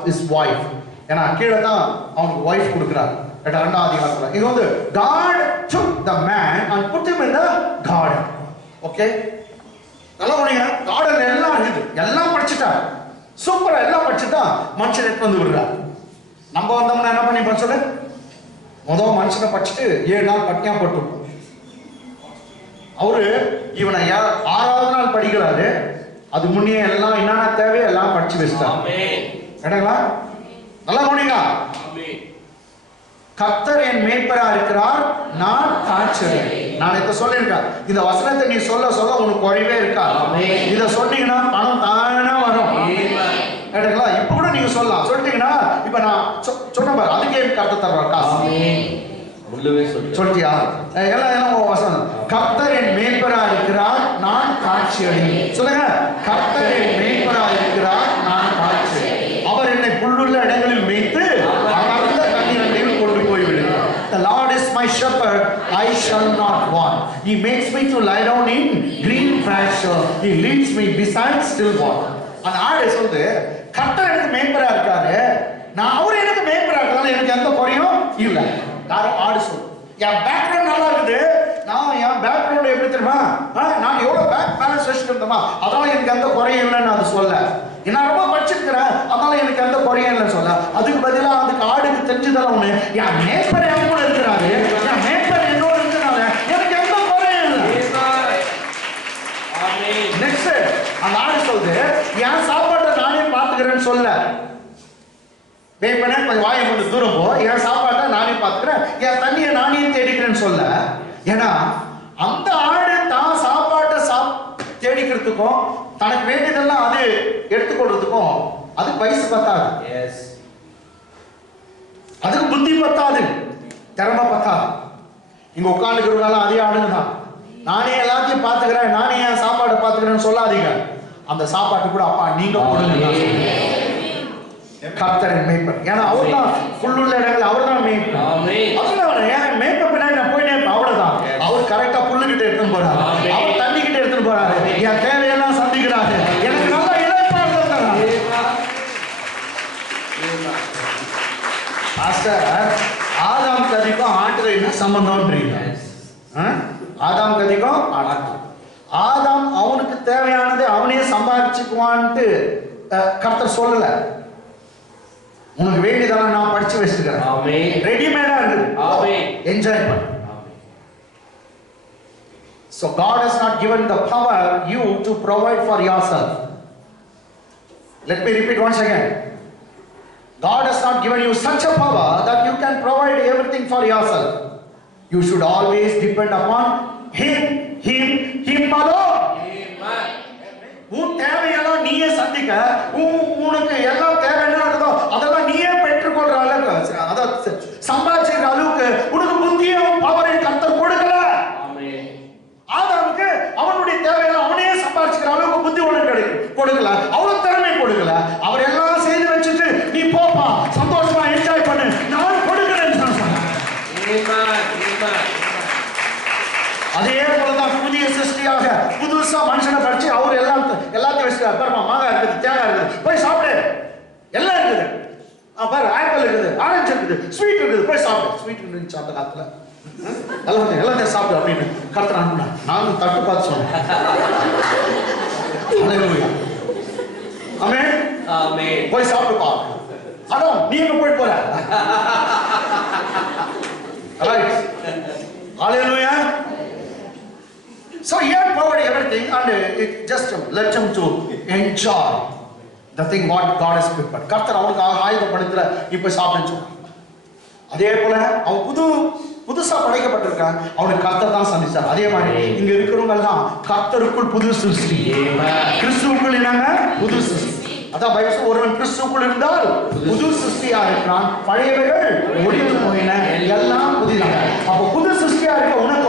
his wife. ஏன்னா கீழே தான் அவனுக்கு wife கொடுக்குறாரு. ரெண்டாம் அதிகாரத்துல இது வந்து God took the man and put him in the garden. Okay, நல்லா போனீங்க. கார்டன் எல்லாம் இருக்குது, எல்லாம் படிச்சுட்டார், சூப்பரா எல்லாம் படிச்சுட்டா மனுஷன் எடுத்து வந்து விடுறார். நம்ம வந்தோம்னா என்ன பண்ணி சொல்லு, முதல் மனுஷனை படிச்சுட்டு 7 நாள் பட்டியா போட்டு அவரு இவனை 6வது நாள் படிக்கிறாரு. அது முன்னே எல்லாம் என்னென்ன தேவையோ எல்லாம் படிச்சு வச்சுட்டாங்க. கேட்டங்களா? நல்லா போனீங்க. கர்த்தர் என் மேய்ப்பரா இருக்கிறார், நான் காய்ச்சல். நான் இதை சொல்லியிருக்கேன், இந்த வசனத்தை நீ சொல்ல சொல்ல உனக்கு குறைவே இருக்கா. இதை சொன்னீங்கன்னா பணம் தானே வரும். கேட்டங்களா? இப்ப கூட நீங்க சொல்லலாம், சொல்லிட்டீங்கன்னா இப்ப நான் சொன்ன பாரு, அதுக்கே கர்த்தர் தர்றார் காசு. சொல்லிட்டியா? எல்லாம் வசனம். கர்த்தர் என் மேய்ப்பரா இருக்கிறார், நான் காட்சி அடைவேன். சொல்லுங்க, கர்த்தர் என் மேய்ப்பரா இருக்கிறார், நான் காட்சி. அவர் என்னை புல்லுள்ள இடங்களில் மேய்த்து அமர்ந்த தண்ணீரில் கொண்டு போய் விடுகிறார். The Lord is my shepherd, I shall not want. He makes me to lie down in green pasture. He leads me beside still water. அந்த ஆடு சொல்லுது, கர்த்தர் எனக்கு மேய்ப்பரா இருக்காரு, நான் அவர் எனக்கு மேய்ப்பரா இருக்காரு, எனக்கு எந்த குறையும் இல்லை. யாரும் ஆடு சொல்லு, என் பேக்ரவுண்ட் நல்லா இருக்குது, நான் என் பேக்ரவுண்ட் எப்படி தெரியுமா, நான் எவ்வளவு பேக் பேலன்ஸ் வச்சுருந்தோமா, அதனால எனக்கு எந்த குறையும் இல்லைன்னு அது சொல்ல. நான் ரொம்ப படிச்சிருக்கிறேன், அதனால எனக்கு எந்த குறையும் இல்லைன்னு சொல்ல. அதுக்கு பதிலாக அதுக்கு ஆடுக்கு தெரிஞ்சுதெல்லாம் ஒண்ணு, என் மேய்ப்பர் என் கூட இருக்கிறாரு, என் மேய்ப்பர் என்னோட இருக்கிறாரு, எனக்கு எந்த குறையும் இல்லை. நெக்ஸ்ட் அந்த ஆடு சொல்லுது, என் சாப்பாட்டை நானே பார்த்துக்கிறேன்னு சொல்ல. மேய்ப்பனே கொஞ்சம் வாயை கொண்டு தூரம் போ, என் சாப்பாட்டை நானே பார்த்துக்கிறேன், என் தண்ணியை நானே தேடிக்கிறேன்னு சொல்ல. ஏன்னா அந்த ஆடு தான் சாப்பாட்டை தேடிக்கிறதுக்கும் தனக்கு வேண்டியதெல்லாம் அது எடுத்துக்கொள்றதுக்கும் அதுக்கு வயசு பத்தாது, அதுக்கு புத்தி பத்தாது, திறமை பத்தாது. இங்க உட்காந்துக்கிறவங்க அதே ஆளுங்க தான். நானே எல்லாத்தையும் பார்த்துக்கிறேன், நானே என் சாப்பாடை பார்த்துக்கிறேன்னு சொல்லாதீங்க. அந்த சாப்பாட்டு கூட அப்பா நீங்க போடுங்க. கர்த்தரின் மேய்ப்பன். ஏன்னா அவர் தான் புல்லுள்ள இடங்கள், அவர் தான் மேய்ப்பன். அதுதான் ஏன் மேய்ப்பன் பின்னாடி நான் போயிட்டே இருப்பேன், அவ்வளவுதான். அவர் கரெக்டா புல்லுகிட்ட எடுத்துன்னு போறாரு, அவர் தண்ணி கிட்ட எடுத்துன்னு போறாரு, என் தேவையெல்லாம் சந்திக்கிறாரு, எனக்கு நல்லா இழப்பாடுறது தராரு. ஆதாம் கதிக்கும் ஆட்டுக்கு என்ன சம்பந்தம்ன்றீங்க? ஆதாம் கதிக்கும் ஆதாம் அவனுக்கு தேவையானது அவனே சம்பாதிச்சுக்குவான்ட்டு கர்த்தர் சொல்லல. உனக்கு வேண்டியதெல்லாம் நான் படிச்சு வச்சிருக்கிறேன், ரெடிமேடா இருக்குது, என்ஜாய் பண்ணு. So God has not given the power you to provide for yourself. Let me repeat once again. God has not given you such a power that you can provide everything for yourself. You should always depend upon Him alone. உன் தேவையெல்லாம் நீயே சந்திக்க, உனக்கு எல்லாம் தேவை என்ன இருக்குதோ அதெல்லாம் நீயே பெற்றுக்கொள்ற அளவுக்கு, அதாவது சம்பாதிக்கிற அளவுக்கு உனக்கு புத்தியும் பவரையும் கர்த்தர் கொடுக்கல. ஆதாமுக்கு அவனுடைய தேவையெல்லாம் அவனே சம்பாதிக்கிற அளவுக்கு புத்தி உனக்கு கொடுக்கல, அவ்வளவு திறமை கொடுக்கல. அவர் எல்லாம் செய்து வச்சுட்டு நீ போப்பா சந்தோஷமா என்ஜாய் பண்ணு, நான் கொடுக்கிறேன்னு சொன்னேன். அதே போலதான் புதிய சிருஷ்டியாக புதுசா மனுஷனை படிச்சு அவர் எல்லாத்தையும் வச்சுட்டார். பாருமா, மாங்காய் இருக்குது, தேங்காய் இருக்குது, போய் சாப்பிடு, எல்லாம் இருக்குது. பாரு, ஆப்பிள் இருக்குது, ஆரஞ்சு இருக்குது, ஸ்வீட் இருக்குது, போய் சாப்பிடு. ஸ்வீட் இருந்துச்சு அந்த காலத்துல, எல்லாத்தையும் சாப்பிடு அப்படின்னு கர்த்தர் அனுப்புனா. நானும் தட்டு பார்த்து சொன்னேன். போய் சாப்பிடுப்பா. அதான் நீங்க போய் போற. Hallelujah. So he had provided everything and it just led him to enjoy the thing what God has prepared. கர்த்தர் அவனுக்கு ஆயுதப்படுத்துற இப்ப சாப்பிடுன்னு சொன்னான். அதே போல அவன் புதுசா படைக்கப்பட்டிருக்கான், அவனுக்கு கர்த்தர் தான் சந்திச்சார். அதே மாதிரி இங்க இருக்கிறவங்க எல்லாம் கர்த்தருக்குள் புது சிருஷ்டி, கிறிஸ்துவுக்குள் என்னங்க புது சிருஷ்டி. அதான் பைபிள், ஒருவன் கிறிஸ்துவுக்குள் இருந்தால் புது சிருஷ்டியா இருக்கிறான், பழையவைகள் ஒழிந்து போயின, எல்லாம் புதிதாக. அப்ப புது சிருஷ்டியா இருக்க உனக்கும்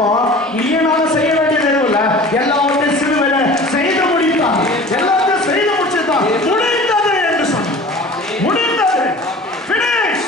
நீனால செய்ய வேண்டியது எதுவும் இல்ல, எல்லாவற்றையும் சிலுவையில செய்து முடித்தான், எல்லாத்தையும் செய்து முடிச்சுதான், முடிந்தது என்று சொன்னான். முடிந்தது, finish.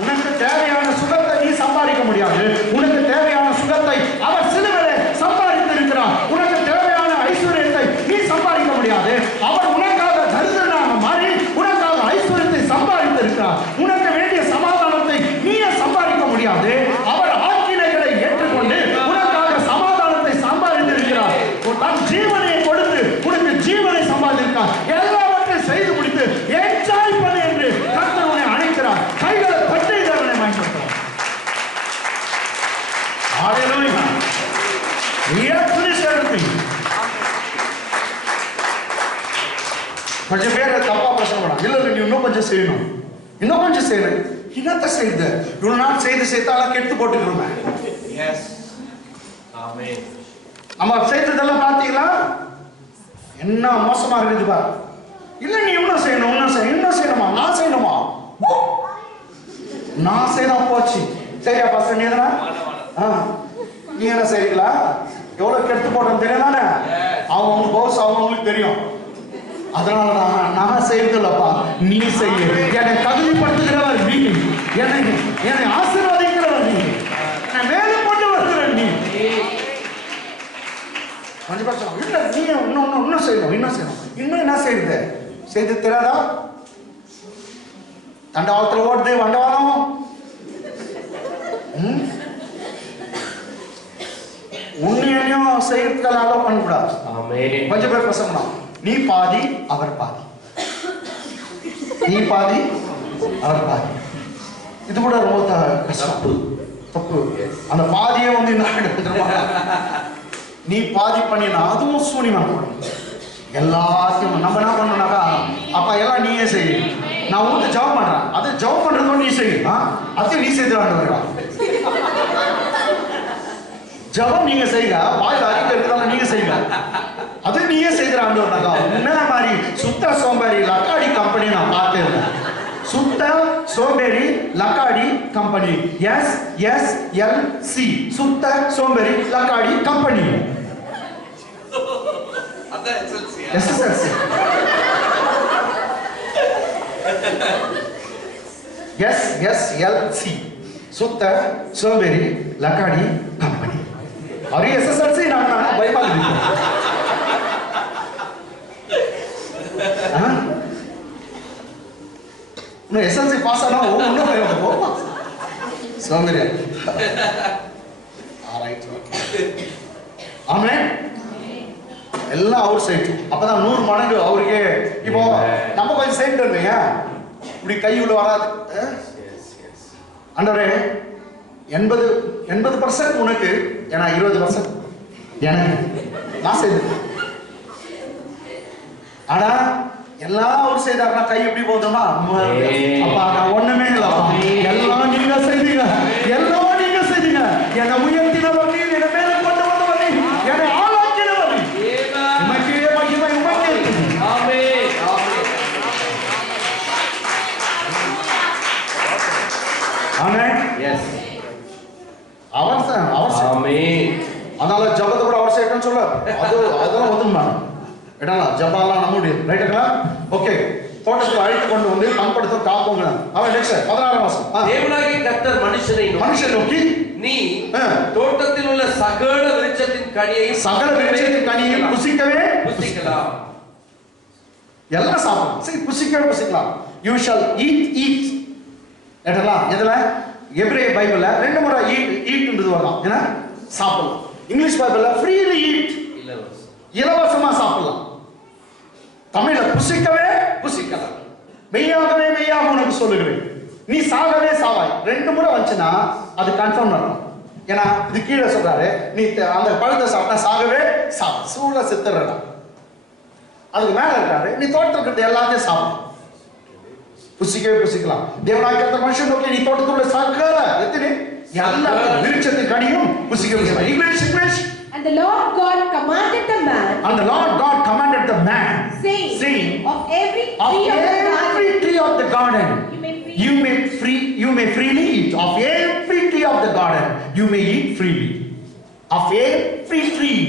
உனக்கு தேவையான சுகத்தை நீ சம்பாதிக்க முடியாது, உனக்கு தேவையான சுகத்தை அவர் சிலுவையில சம்பாதித்து இருக்கிறார். உனக்கு தேவையான ஐஸ்வர்யத்தை நீ சம்பாதிக்க முடியாது, அவர் உனக்காக தரிசனமாக மாறி உனக்காக ஐஸ்வர்யத்தை சம்பாதித்து இருக்கிறார். உனக்கு வேண்டிய சமாதானத்தை நீயே சம்பாதிக்க முடியாது, அவர் ஆக்கினைகளை ஏற்றுக்கொண்டு உனக்காக சமாதானத்தை சம்பாதித்து இருக்கிறார். தன் ஜீவனை கொடுத்து உனக்கு ஜீவனை சம்பாதிக்கிறார். எல்லாவற்றையும் செய்து முடித்து என்ஜாய் பண்ணு என்று கர்த்தர் உன்னை அழைக்கிறார். கைகளை தட்டி தேவனை பயன்படுத்துகிறார். Hallelujah. We have finished everything. கொஞ்சம் பேர் தப்பா பிரச்சனை பண்ணலாம். இல்ல நீ இன்னும் கொஞ்சம் செய்யணும், இன்னும் கொஞ்சம் செய்யணும். என்னத்த செய்யுது, இவ்வளவு நாள் செய்தாலும் கெட்டு போட்டுக்கிறோம். நம்ம செய்ததெல்லாம் பாத்தீங்களா என்ன மோசமா இருக்குது பாரு. இல்ல நீ இன்னும் செய்யணும், இன்னும் செய்யணுமா, நான் செய்யணுமா, நான் செய்தா போச்சு. சரியா பாஸ்டர், நீ தானே நீ என்ன செய்றீங்களா? எவ்வளவு கெட்டு போட்டோம் தெரியும் தானே, அவங்க பவுஸ் அவங்களுக்கு தெரியும். அதனால நான் செய்யறதில்லப்பா, நீ செய்ய. என்னை தகுதிப்படுத்துகிறவர் நீ, என்னை ஆசீர்வதிக்கிறவர் நீ, என்னை மேலும் கொண்டு வருகிற நீ. கொஞ்சம் பேர் இல்ல நீ இன்னும் செய்யணும், இன்னும் என்ன செய்யுது, செய்து தெரியாதா? தண்டவாளத்தில் ஓடுது வண்டவாளம். உன்னையும் செய்யறதுக்காக அலோவ் பண்ணக்கூடாது. கொஞ்சம் பேர் பசங்க நீ பாதி அவர் பாதி, நீ பாதி அவர் பாதி. இது கூட ரொம்ப தப்பு. அந்த பாதியை வந்து நீ பாதி பண்ணினா அதுவும் சூனியமா போடும். எல்லாத்தையும் நம்ம என்ன பண்ணோம்னாக்கா, அப்பா எல்லாம் நீயே செய்ய, நான் வந்து ஜெபம் பண்றேன். அது ஜெபம் பண்றதோட நீ செய். அது நீ செய்து ஆண்டவரே. ஜெபம் நீங்க செய்யுங்க. வாயில அறிக்கை இருக்குதால நீங்க செய்யுங்க. அது நீயே செய்து ஆண்டவரே. என்ன மாதிரி சுத்த சோம்பேறி லக்காடி கம்பெனி நான் பார்த்தேன். சுத்த சோம்பேறி லக்காடி கம்பெனி. SSLC சுத்த சோம்பேறி லக்காடி கம்பெனி. அதான் SSLC. SSLC சுத்த சோம்பேறி லக்காடி கம்பெனி. और ये SSLC नाम ना बाइबल में हाँ उन्हें SSLC पास आना हो उन्हें क्या होगा सौंदर्य alright okay आमें எல்லாம் அவுட் சைடு அப்பதான் 100 மடங்கு அவருக்கு இப்போ நம்ம கொஞ்சம் சைடு இருந்தீங்க இப்படி கை உள்ள வராது ஆண்டவரே 80% உனக்கு ஏன்னா 20% எனக்கு நான் செய்தேன் ஆனா எல்லாம் அவர் செய்தாருன்னா கை எப்படி போதுமா அப்பா நான் ஒண்ணுமே இல்லப்பா எல்லாம் நீங்க செய்தீங்க எல்லாம் நீங்க செய்தீங்க என்னை உயர்த்தினவர் நீ என்னை மேல கொண்டு வந்தவர் நீ என்னை ஆளாக்கினவர் நீ உமக்கே மகிமை உமக்கே ஆமென் ஆமென் எஸ் அவர்தான் ஆமென் அதனால ஜபத்தை கூட அவசியம் சொல்ல அதெல்லாம் ஒதுமா இடங்களா ஜபாலாம் நம்முடைய ரைட்டுங்களா ஓகே தோட்டத்தில் அழைத்து கொண்டு வந்து பண்படுத்த காப்போங்க அவன் நெக்ஸ்ட் 16 மாசம் தேவனாகிய கர்த்தர் மனுஷனை நோக்கி நீ தோட்டத்தில் உள்ள சகல விருட்சத்தின் கனியை புசிக்கலாம் எல்லாம் சாப்பிடலாம் சரி புசிக்கலாம் யூ ஷால் ஈட் ஏட்டலாம் இதுல எபிரேய பைபிள்ல ரெண்டு முறை ஈட்ன்றது வரலாம் ஏன்னா சாப்பிடலாம் இங்கிலீஷ் பைபிள்ல ஃப்ரீலி ஈட் இலவசமா சாப்பிடலாம் தமிழ்ல புசிக்கலாம் மெய்யாகவே உனக்கு சொல்லுகிறேன் நீ சாகவே சாவாய் ரெண்டு முறை வந்துச்சுன்னா அது கன்ஃபார்ம் நடக்கும் ஏன்னா இது கீழே சொல்றாரு நீ அந்த பழத்தை சாப்பிட்டா சாகவே சூழ சித்தரா அதுக்கு மேல இருக்காரு நீ தோட்டத்துக்கு எல்லாத்தையும் சாப்பிடும் புசிக்கலாம் தேவனாகிய கர்த்தர் மனுஷன் நோக்கி நீ தோட்டத்துக்குள்ள சகல எத்தனை எல்லா விருட்சத்தின் கனியும் புசிக்கலாம் English And the Lord God commanded the man, saying, of every tree of the garden, you may freely eat. Of every tree of the garden, you may eat freely. Of every tree,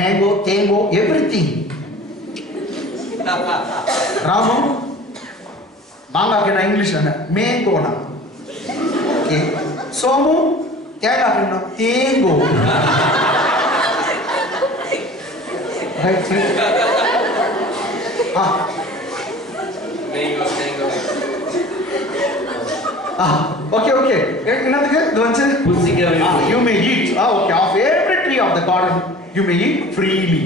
mango, tango, everything. Ramu, manga ke na English na mango na. Okay. Somu, tega ke na tango. Right. Okay. என்னதுக்கு இது வந்து புசிக்கலாம். You may eat. Okay. Of every tree of the garden, you may eat freely.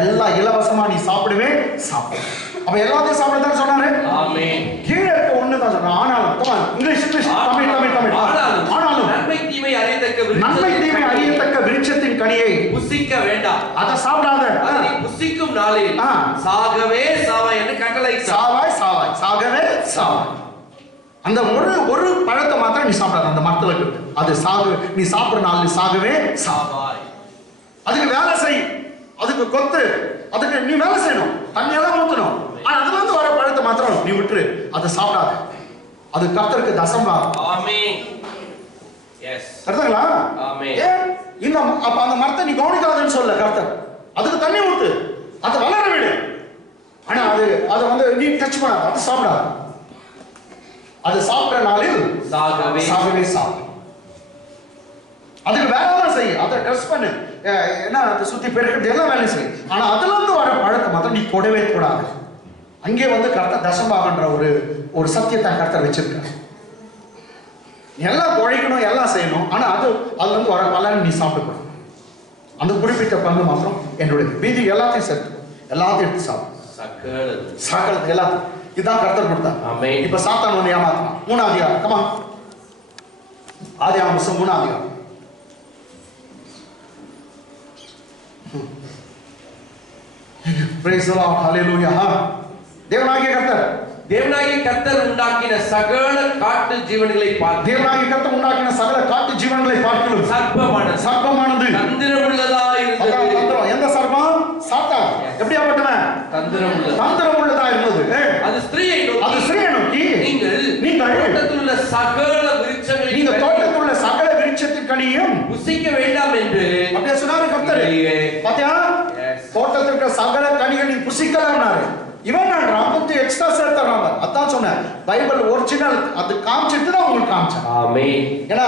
எல்லா இலவசமா நீ சாப்பிடுவே சாப்பிடு. அப்ப எல்லாத்தையும் சாப்பிடதான் சொன்னாரு. ஆமென். கீழ இருக்க ஒண்ணு தான் சொன்னா. ஆனாலும் come on இங்கிலீஷ் தமிழ். ஆனாலும் நன்மை தீமை அறியத்தக்க விருட்சத்தின் கனியை புசிக்க வேண்டாம். அத சாப்பிடாத. நீ புசிக்கும் நாளில் சாகவே சாவாய் என்று கட்டளையிட்டார். சாகவே சாவாய். அந்த ஒரு பழத்தை மாத்திரம் நீ சாப்பிடாத அந்த மரத்துல இருக்கு. அது நீ சாப்பிடுற நாளில் சாகவே சாவாய். அதுக்கு வேலை செய். அதுக்கு கொத்து அதுக்கு நீ வேலை செய்யணும் தண்ணியெல்லாம் ஊற்றணும் ஆனா அதுல இருந்து வர பழத்தை மாத்திரம் நீ விட்டுரு அதை சாப்பிடாத அது கர்த்தருக்கு தசம்பாகம் ஆமென் எஸ் கர்த்தங்களா ஆமென் இந்த அப்ப அந்த மரத்தை நீ கவனிக்காதன்னு சொல்ல கர்த்தர் அதுக்கு தண்ணி ஊத்து அதை வளர விடு ஆனா அது வந்து நீ டச் பண்ணாத அது சாப்பிடாத அது சாப்பிடுற நாளில் சாகவே சாப்பிடு அதுக்கு வேலை செய்ய அதை டெஸ்ட் பண்ணு என்ன அதை சுத்தி பெருக்கிறது எல்லாம் வேலை செய்யும் ஆனா அதுல இருந்து வர பழத்தை மாத்திரம் நீ தொடவே கூடாது அங்கே வந்து கர்த்தர் தசம்பாகன்ற ஒரு சத்தியத்தை கர்த்தர் வச்சிருக்க எல்லாம் குழைக்கணும் எல்லாம் செய்யணும் ஆனா அதுல இருந்து வர பலன் நீ சாப்பிடக்கூடாது அந்த குறிப்பிட்ட பங்கு மாத்திரம் என்னுடைய மீதி எல்லாத்தையும் சேர்த்து எல்லாத்தையும் எடுத்து சாப்பிடும் சகல எல்லாத்தையும் இதுதான் கர்த்தர் கொடுத்தார் இப்ப சாத்தான் ஒண்ணு ஏமாத்தான் 3ஆம் அதிகாரம் கமா ஆதியாகமம் 3ஆம் அதிகாரம் Praise the Lord. Hallelujah. தேவனாகிய கர்த்தர் தேவனாகிய கர்த்தர் உண்டாக்கின சகல காட்டு ஜீவன்களை பார்த்து தேவனாகிய கர்த்தர் உண்டாக்கின சகல காட்டு ஜீவன்களை பார்க்கிறோம். சர்ப்பமானது தந்திரமுள்ளதா இருந்தது. எந்த சர்ப்பம்? சாத்தான். எப்படியாப்பட்டவன்? தந்திரமுள்ளதா இருந்தது. அது ஸ்திரீயை நோக்கி நீங்கள் தோட்டத்தில் உள்ள சகல விருட்சங்களை நீங்க தோட்டத்தில் உள்ள சகல விருட்சத்தின் கனியையும் புசிக்க வேண்டாம் என்று அப்படியே சொன்னாரு கர்த்தர். பாத்தியா? தோட்டத்தில் இருக்கிற சகல கனிகளை நீ புசிக்கலாம்னாரு. இவன் கொஞ்சம் எக்ஸ்ட்ரா சேர்த்துறாங்க. அதான் சொன்னேன், பைபிள் ஒரிஜினல் அது காமிச்சிட்டு தான் உங்களுக்கு காமிச்சேன். ஆமென். ஏன்னா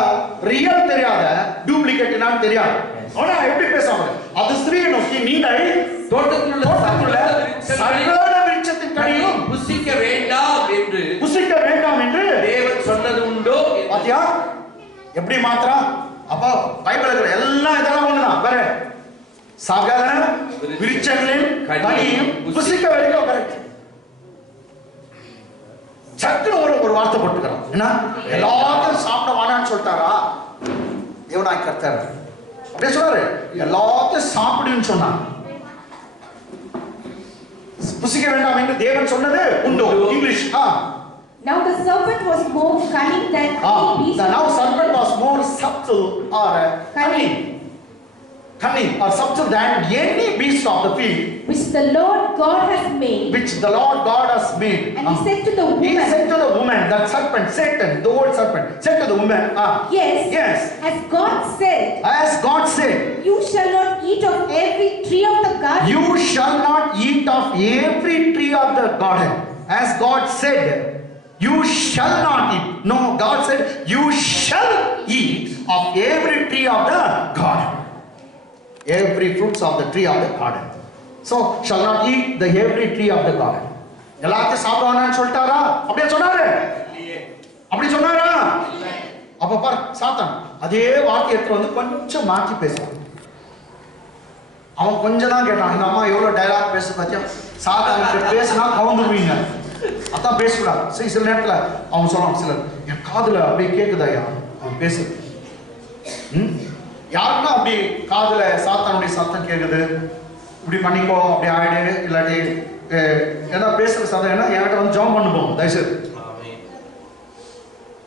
ரியல் தெரியாத டூப்ளிகேட் என்னன்னு தெரியாது. ஆனா எப்படி பேசாம அது ஸ்திரீயை நோக்கி நீங்கள் தோட்டத்தில் உள்ள சகல விருட்சத்தின் கனியையும் புசிக்க வேண்டாம் என்று தேவன் சொன்னது உண்டோ? பாத்தியா எப்படி மாத்திரா? அப்ப பைபிள் இருக்கிற எல்லாம் இதெல்லாம் ஒண்ணுதான். வேற சகல விருட்சங்களின் கனியையும் புசிக்க வேண்டும். கரெக்ட். சற்று ஒரு வார்த்தை போட்டுக்கிறோம். என்ன எல்லாத்தையும் சாப்பிட வேணான்னு சொல்லிட்டாரா தேவனாகிய கர்த்தர்? அப்படியே சொல்றாரு, எல்லாத்தையும் சாப்பிடுன்னு சொன்னான். புசிக்க வேண்டாம் என்று தேவன் சொன்னது உண்டோ? English. Now the serpent was more cunning than any beast. Now serpent was more subtle or cunning or subtle than any beast of the field, which the Lord God has made. And he said to the woman, that serpent, Satan, the old serpent, said to the woman, yes, as God said, you shall not eat of every tree of the garden. You shall not eat of every tree of the garden. As God said, you shall not eat. No, God said, you shall eat of every tree of the garden. Every fruits of the tree of the garden. So, shall not eat the every tree of the garden. எல்லாத்தையும் சாப்பிடுவானான்னு சொல்லிட்டாரா? அப்படியே சொன்னாரு? அப்படி சொன்னாரா? அப்ப பார் சாத்தான் அதே வார்த்தை எடுத்து வந்து கொஞ்சம் மாற்றி பேசுவான். அவன் கொஞ்சம் தான் கேட்டான். இந்த அம்மா எவ்வளவு டைலாக் பேச பத்தியா? சாத்தான் பேசினா கவுந்துருவீங்க, அதான் பேசக்கூடாது. சில நேரத்துல அவன் சொல்லுவான், சிலர் என் காதுல அப்படியே கேக்குதாயா அவன் பேசு. யாருன்னா அப்படி காதுல சாத்தானுடைய சத்தம் கேக்குது, இப்படி பண்ணிக்கோ, அப்படி ஆயிடு, இல்லாட்டி ஏன்னா பேசுற சத்தம் என்ன என்கிட்ட வந்து ஜாம் பண்ணு போகும் தயவுசெய்து.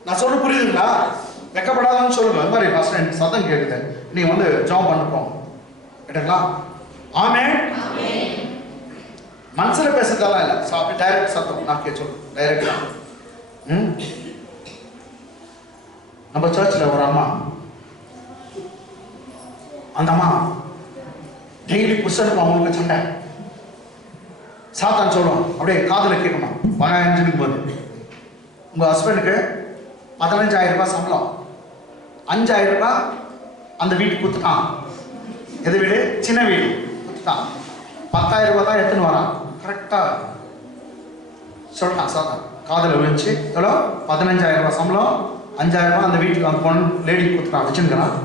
நான் சொல்ல புரியுதுங்களா? வெக்கப்படாதான்னு சொல்லுங்க. அது மாதிரி ஃபர்ஸ்ட் டைம் சத்தம் கேக்குது, நீ வந்து ஜாம் பண்ணுப்போ கேட்டுங்களா? ஆமென். மனசுல பேசுறதெல்லாம் இல்லை, டைரக்ட் சத்தம் நான் கேட்க சொல்லுங்க டைரக்டா. நம்ம சர்ச்சில் ஒரு அம்மா, அந்த அம்மா டெய்லி புருஷனுக்கு அவங்களுக்கு சண்டை. சாத்தான் சொல்லுவான், அப்படியே காதுல கேட்கணும், வகாயஞ்சுக்கு போது உங்க ஹஸ்பண்டுக்கு 15,000 ரூபாய் சம்பளம், 5,000 ரூபாய் அந்த வீட்டுக்கு கொடுத்துட்டான். எது வீடு? சின்ன வீடு கொடுத்துட்டான். 10,000 ரூபாய் தான் எடுத்துன்னு வரான். கரெக்டா சொல்லிட்டான் சாத்தான். காதுல விழுந்துச்சு. எவ்வளோ? 15,000 ரூபாய் சம்பளம், 5,000 ரூபாய் அந்த வீட்டுக்கு அந்த பொண்ணு லேடி கொடுத்துட்டான், வச்சுருக்கிறான்.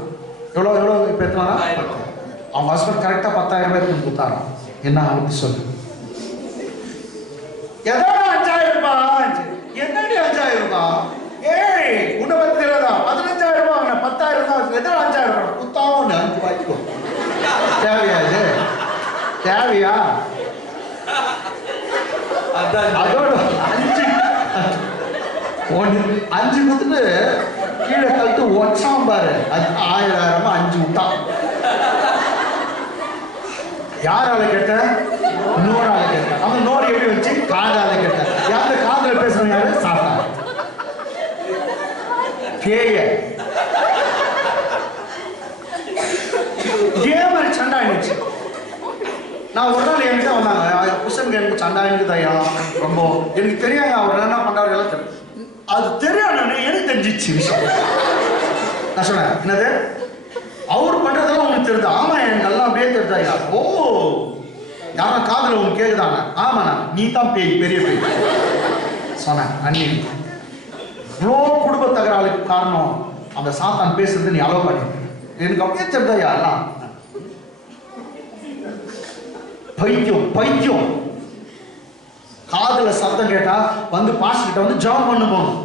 எவ்வளோ இப்போ எடுத்துனா அவங்க ஹஸ்பண்ட் கரெக்டாக 10,000 ரூபாய் கொடுத்தாரான். என்ன அவனுக்கு சொல்லு? எதோட 5,000 ரூபாய்? என்னடி 5,000 ரூபாய்? ஏய் உன்னை பத்தி தெரியாதா? 15,000 ரூபாய் வாங்கின, 10,000 ரூபாய் எதோ 5,000 ரூபாய் குத்தாவும் 5 வாய்க்கோ. தேவையா இது? தேவையா? அதோட 5 கொடுத்துட்டு கீழே கழுத்து ஒற்றாம் பாரு. அது 1000 5 விட்டான். யாரால கேட்ட? நோரால கேட்ட. அந்த நோர் எப்படி வச்சு? காதால கேட்ட. யாரு காதல பேசுறவங்க? யாரு? சாத்தா பேய. இதே மாதிரி சண்டை ஆயிடுச்சு. நான் ஒரு நாள் என்கிட்ட வந்தாங்க, புருஷனுக்கு எனக்கு சண்டை ஆயிடுதாயா ரொம்ப, எனக்கு தெரியும் அவர் என்ன பண்றாரு எல்லாம் தெரியும். அது தெரியாது, எனக்கு தெரிஞ்சிச்சு விஷயம். நான் சொன்னேன், என்னது அவர் பண்றதெல்லாம் உங்களுக்கு தெரியுது? ஆமா, எனக்கு நல்லா அப்படியே தெரியுதாயா. ஓ, யாரும் காதல உங்களுக்கு கேக்குதாங்க? ஆமாண்ணா, நீ தான் பேய், பெரிய பேய் சொன்னேன். அண்ணி இவ்வளோ குடும்ப தகராளுக்கு காரணம் அந்த சாத்தான் பேசுறது, நீ அலோவ் பண்ணி எனக்கு அப்படியே தெரியுதாயா எல்லாம். பைத்தியம் பைத்தியம். காதுல சத்தம் கேட்டா வந்து பாஸ்டர் கிட்ட வந்து ஜெபம் பண்ணு போகணும்.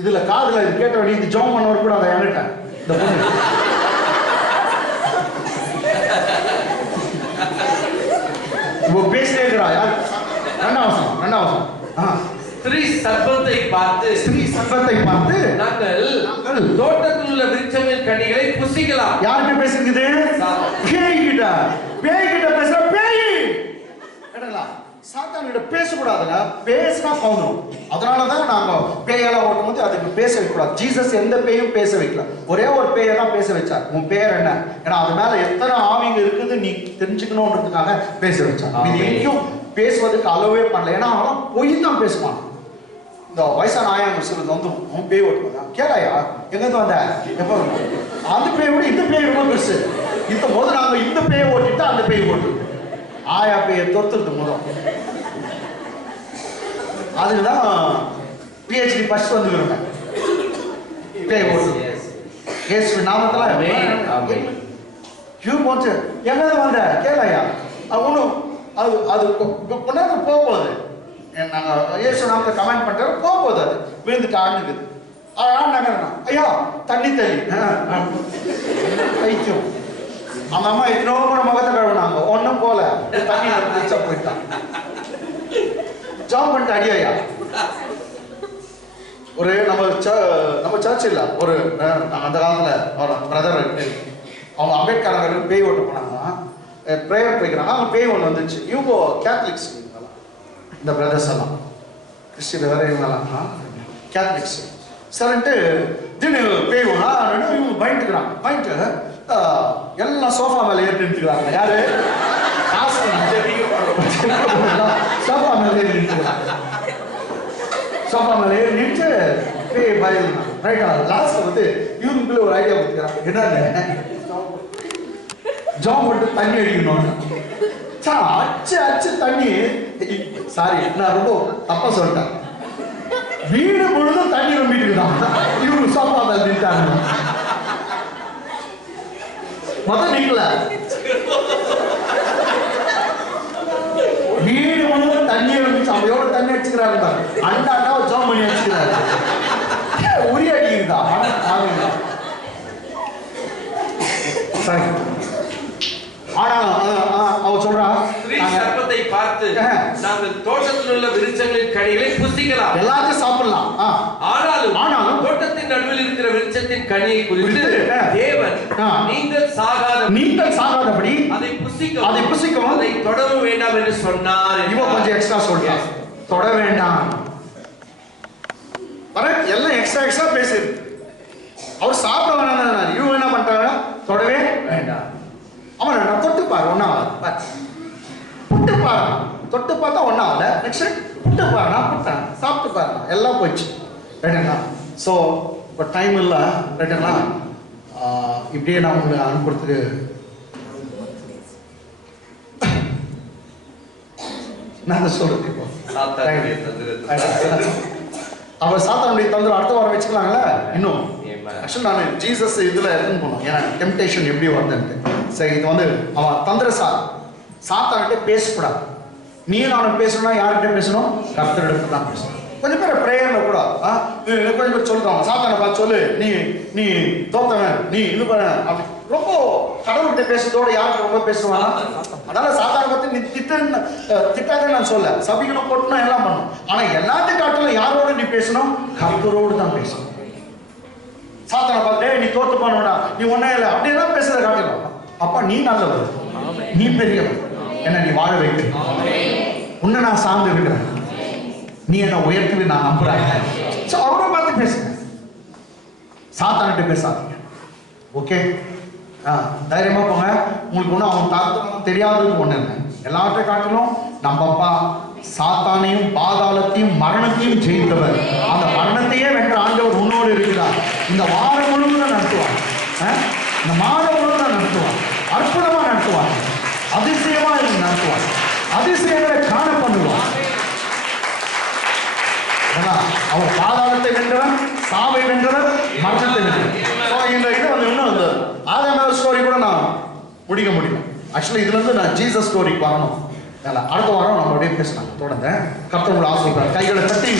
இதுல காதுல இது கேட்ட வேண்டிய இது ஜெபம் பண்ணவர் கூட அதை என்கிட்ட இந்த பொண்ணு பேசிட்டே இருக்கிறா யார்? ரெண்டாவது ஸ்திரீ சர்ப்பத்தை பார்த்து நாங்கள் தோட்டத்தில் உள்ள விருட்சங்களின் கனிகளை புசிக்கலாம். யார்கிட்ட பேசுறது? பேய்கிட்ட பேசுற பேய். சாத்தான்கிட்ட பேசக்கூடாதுங்க. பேசினா போகணும். அதனாலதான் நாங்க பேயெல்லாம் ஓட்டும்போது அதுக்கு பேச வைக்கக்கூடாது. ஜீசஸ் எந்த பேயும் பேச வைக்கல. ஒரே ஒரு பேயை தான் பேச வச்சார். உன் பேர் என்ன? ஏன்னா அது மேல எத்தனை ஆவிங்க இருக்குது நீ தெரிஞ்சுக்கணும்ன்றதுக்காக பேச வச்சார். இது எங்கேயும் பேசுவதுக்கு அளவே பண்ணல. ஏன்னா அவன் பொய் தான் பேசுவான். இந்த வயசான ஆயாங்க சொல்றது வந்து அவன் பேய் ஓட்டுவாங்க. கேளாயா எங்கிருந்து வந்த? எப்போ? அந்த பேய் விட இந்த பேய் ரொம்ப பெருசு. இந்த போது நாங்க இந்த பேயை ஓட்டிட்டு அந்த பேய் ஓட்டு ஆயா பேயை தொத்துறது முதல். அதுதான் PhD ஃபர்ஸ்ட் வந்துருங்க. பேய் ஓட்டு இயேசு நாமத்துல போச்சு. எங்கிருந்து வந்த? கேளாயா ஒன்றும் அது அது கொண்டாந்து போகும்போது நாங்கள் இயேசு நாமத்தை கமெண்ட் பண்ணுறோம். போகும்போது அது விழுந்துட்டு ஆண்டுக்குது. ஆண்டாங்க ஐயா தண்ணி தள்ளி ஐக்கியம். அந்த அம்மா எத்தனோ முகத்தை கழுவுனாங்க. ஒன்றும் போல தண்ணி குடிச்சா போயிட்டான். ஜாப் பண்ணிட்டு அடியா ஒரு நம்ம சர்ச் இல்லை ஒரு அந்த காலத்தில் பிரதர் அவங்க அம்பேத்கர் பேய் ஓட்டு போனாங்கன்னா ப்ரேயர் போய்க்கிறாங்க. அவங்க பேய் ஒன்று வந்துச்சு. இவங்க கேத்தலிக்ஸ் இந்த பிரதர்ஸ் எல்லாம் கிறிஸ்டின் வேற இவங்கெல்லாம் கேத்தலிக்ஸ் சரின்ட்டு திடீர்னு பேய் ஒன்றா இவங்க பயந்துக்கிறாங்க. எல்லாம் சோஃபா மேலே ஏறி நின்றுக்கிறாங்க. யாரு? காசு சோஃபா மேலே ஏறி நின்றுக்கிறாங்க. சோஃபா மேலே ஏறி நின்று பேய் பயந்துக்கிறாங்க. ரைட்டா லாஸ்ட் வந்து இவங்களுக்குள்ள ஒரு ஐடியா கொடுத்துக்கிறாங்க. என்னன்னு ஜாம் மட்டும் தண்ணி அடிக்கணும். அச்சு தண்ணி. சாரி நான் ரொம்ப தப்பா சொல்லிட்டேன். வீடு முழுதும் தண்ணி நம்பிட்டு இருக்காங்க. இவங்க சோஃபா மேல நின்றாங்க. மொத்தம் நீங்கள வீடு முழுவதும் தண்ணியை வந்துச்சு. அவன் எவ்வளவு தண்ணி அடிச்சுக்கிறாரு பாரு. அண்டாண்டா ஜாம் பண்ணி அடிச்சுக்கிறாரு. உரிய அடிக்குதா? சரி அவ சொல்றா சர்ப்பத்தை பார்த்து நாங்கள் தோட்டத்தில் உள்ள விருட்சங்களின் கனிகளை புசிக்கலாம். எல்லாத்தையும் சாப்பிடலாம். ஆனாலும் தோட்டத்தின் நடுவில் இருக்கிற விருட்சத்தின் கனியை குறித்து தேவன் நீங்கள் சாகாதபடி அதை புசிக்கவும் அதை தொடர வேண்டாம் என்று சொன்னார். இவன் கொஞ்சம் எக்ஸ்ட்ரா சொல்றான். தொட வேண்டாம் எல்லாம் எக்ஸ்ட்ரா பேசுது. அவர் சாப்பிட வேணாம். இவன் என்ன பண்றாங்க? தொடவே வேண்டாம். அவன் நான் தொட்டு பாரு ஒன்னாவது புட்டு பாரு. தொட்டு பார்த்தா ஒன்னாவல. நெக்ஸ்ட் புட்டு பாரு. நான் புட்டேன் சாப்பிட்டு பாரு. எல்லாம் போயிடுச்சு. ரைட்டுங்களா? ஸோ இப்போ டைம் இல்லை. ரைட்டுங்களா? இப்படியே நான் உங்களுக்கு அனுப்புறதுக்கு நான் சொல்றது இப்போ அவர் சாத்தானுடைய தந்திரம் அடுத்த வாரம் வச்சுக்கலாங்களா? இன்னும் ஆக்சுவலி நான் ஜீசஸ் இதில் எடுத்துன்னு போனோம். ஏன்னா டெம்டேஷன் எப்படி வருதுன்ட்டு. சரி இது வந்து அவன் தந்திர சாத்தான்கிட்ட பேசக்கூடாது. நீ நானும் பேசணும்னா யார்கிட்ட பேசணும்? கர்த்தரிடத்துல தான் பேசணும். கொஞ்சம் பேர் பிரேயர்ல கூட கொஞ்சம் பேர் சொல்லுவாங்க சாத்தானை பார்த்து சொல்லு நீ தோத்தவன் நீ இது பண்ண அப்படி ரொம்ப கடவுள்கிட்ட பேசுறதோட யாருக்கு ரொம்ப பேசுவானா? அதனால சாத்தானை பத்தி நீ திட்டாத நான் சொல்ல சபிக்கணும் போட்டுனா எல்லாம் பண்ணும். ஆனா எல்லாத்தையும் காட்டிலும் யாரோட நீ பேசணும்? கர்த்தரோடு தான் பேசணும். சாத்தானை பார்த்து நீ தோத்து போனோடா நீ ஒன்னே இல்லை அப்படியெல்லாம் பேசுறத காட்டலாம். அப்பா நீ நல்லவர், நீ பெரியவர், என்ன நீ வாழ வைக்க, உன்னை நான் சார்ந்து இருக்கிறேன், நீ என்ன உயர்த்தி நான் நம்புறேன். அவரை பார்த்து பேசுங்க, சாத்தான்கிட்ட பேசாதீங்க. ஓகே, தைரியமா போங்க. உங்களுக்கு ஒன்றும் அவன் தாத்தம் தெரியாதது ஒண்ணு இல்லை. எல்லாவற்றையும் காட்டணும் நம்ம அப்பா சாத்தானையும் பாதாளத்தையும் மரணத்தையும் ஜெயித்தவர். அந்த மரணத்தையே வென்ற ஆண்டவர் உன்னோடு இருக்கிறார். இந்த வாரம் முழுவதும் நடத்துவார், இந்த மாதம் முழுவதும் நடத்துவார், அற்புதமா நடத்துவார், அதிசயமா நடத்துவார், அதிசயங்களை காண பண்ணுவார். அவர் பாதாளத்தை வென்றவர், சாவை வென்றவர், மரணத்தை வென்றவர். இந்த இதை வந்து இன்னும் இந்த ஆதாம் ஸ்டோரி கூட நான் முடிக்க முடியும். ஆக்சுவலி இதுல இருந்து நான் ஜீசஸ் ஸ்டோரிக்கு வரணும். அடுத்த வாரம் நம்ம அப்படியே பேசலாம் தொடர்ந்து. கர்த்தர் உங்களை ஆசீர்வதிப்பார். கைகளை தட்டி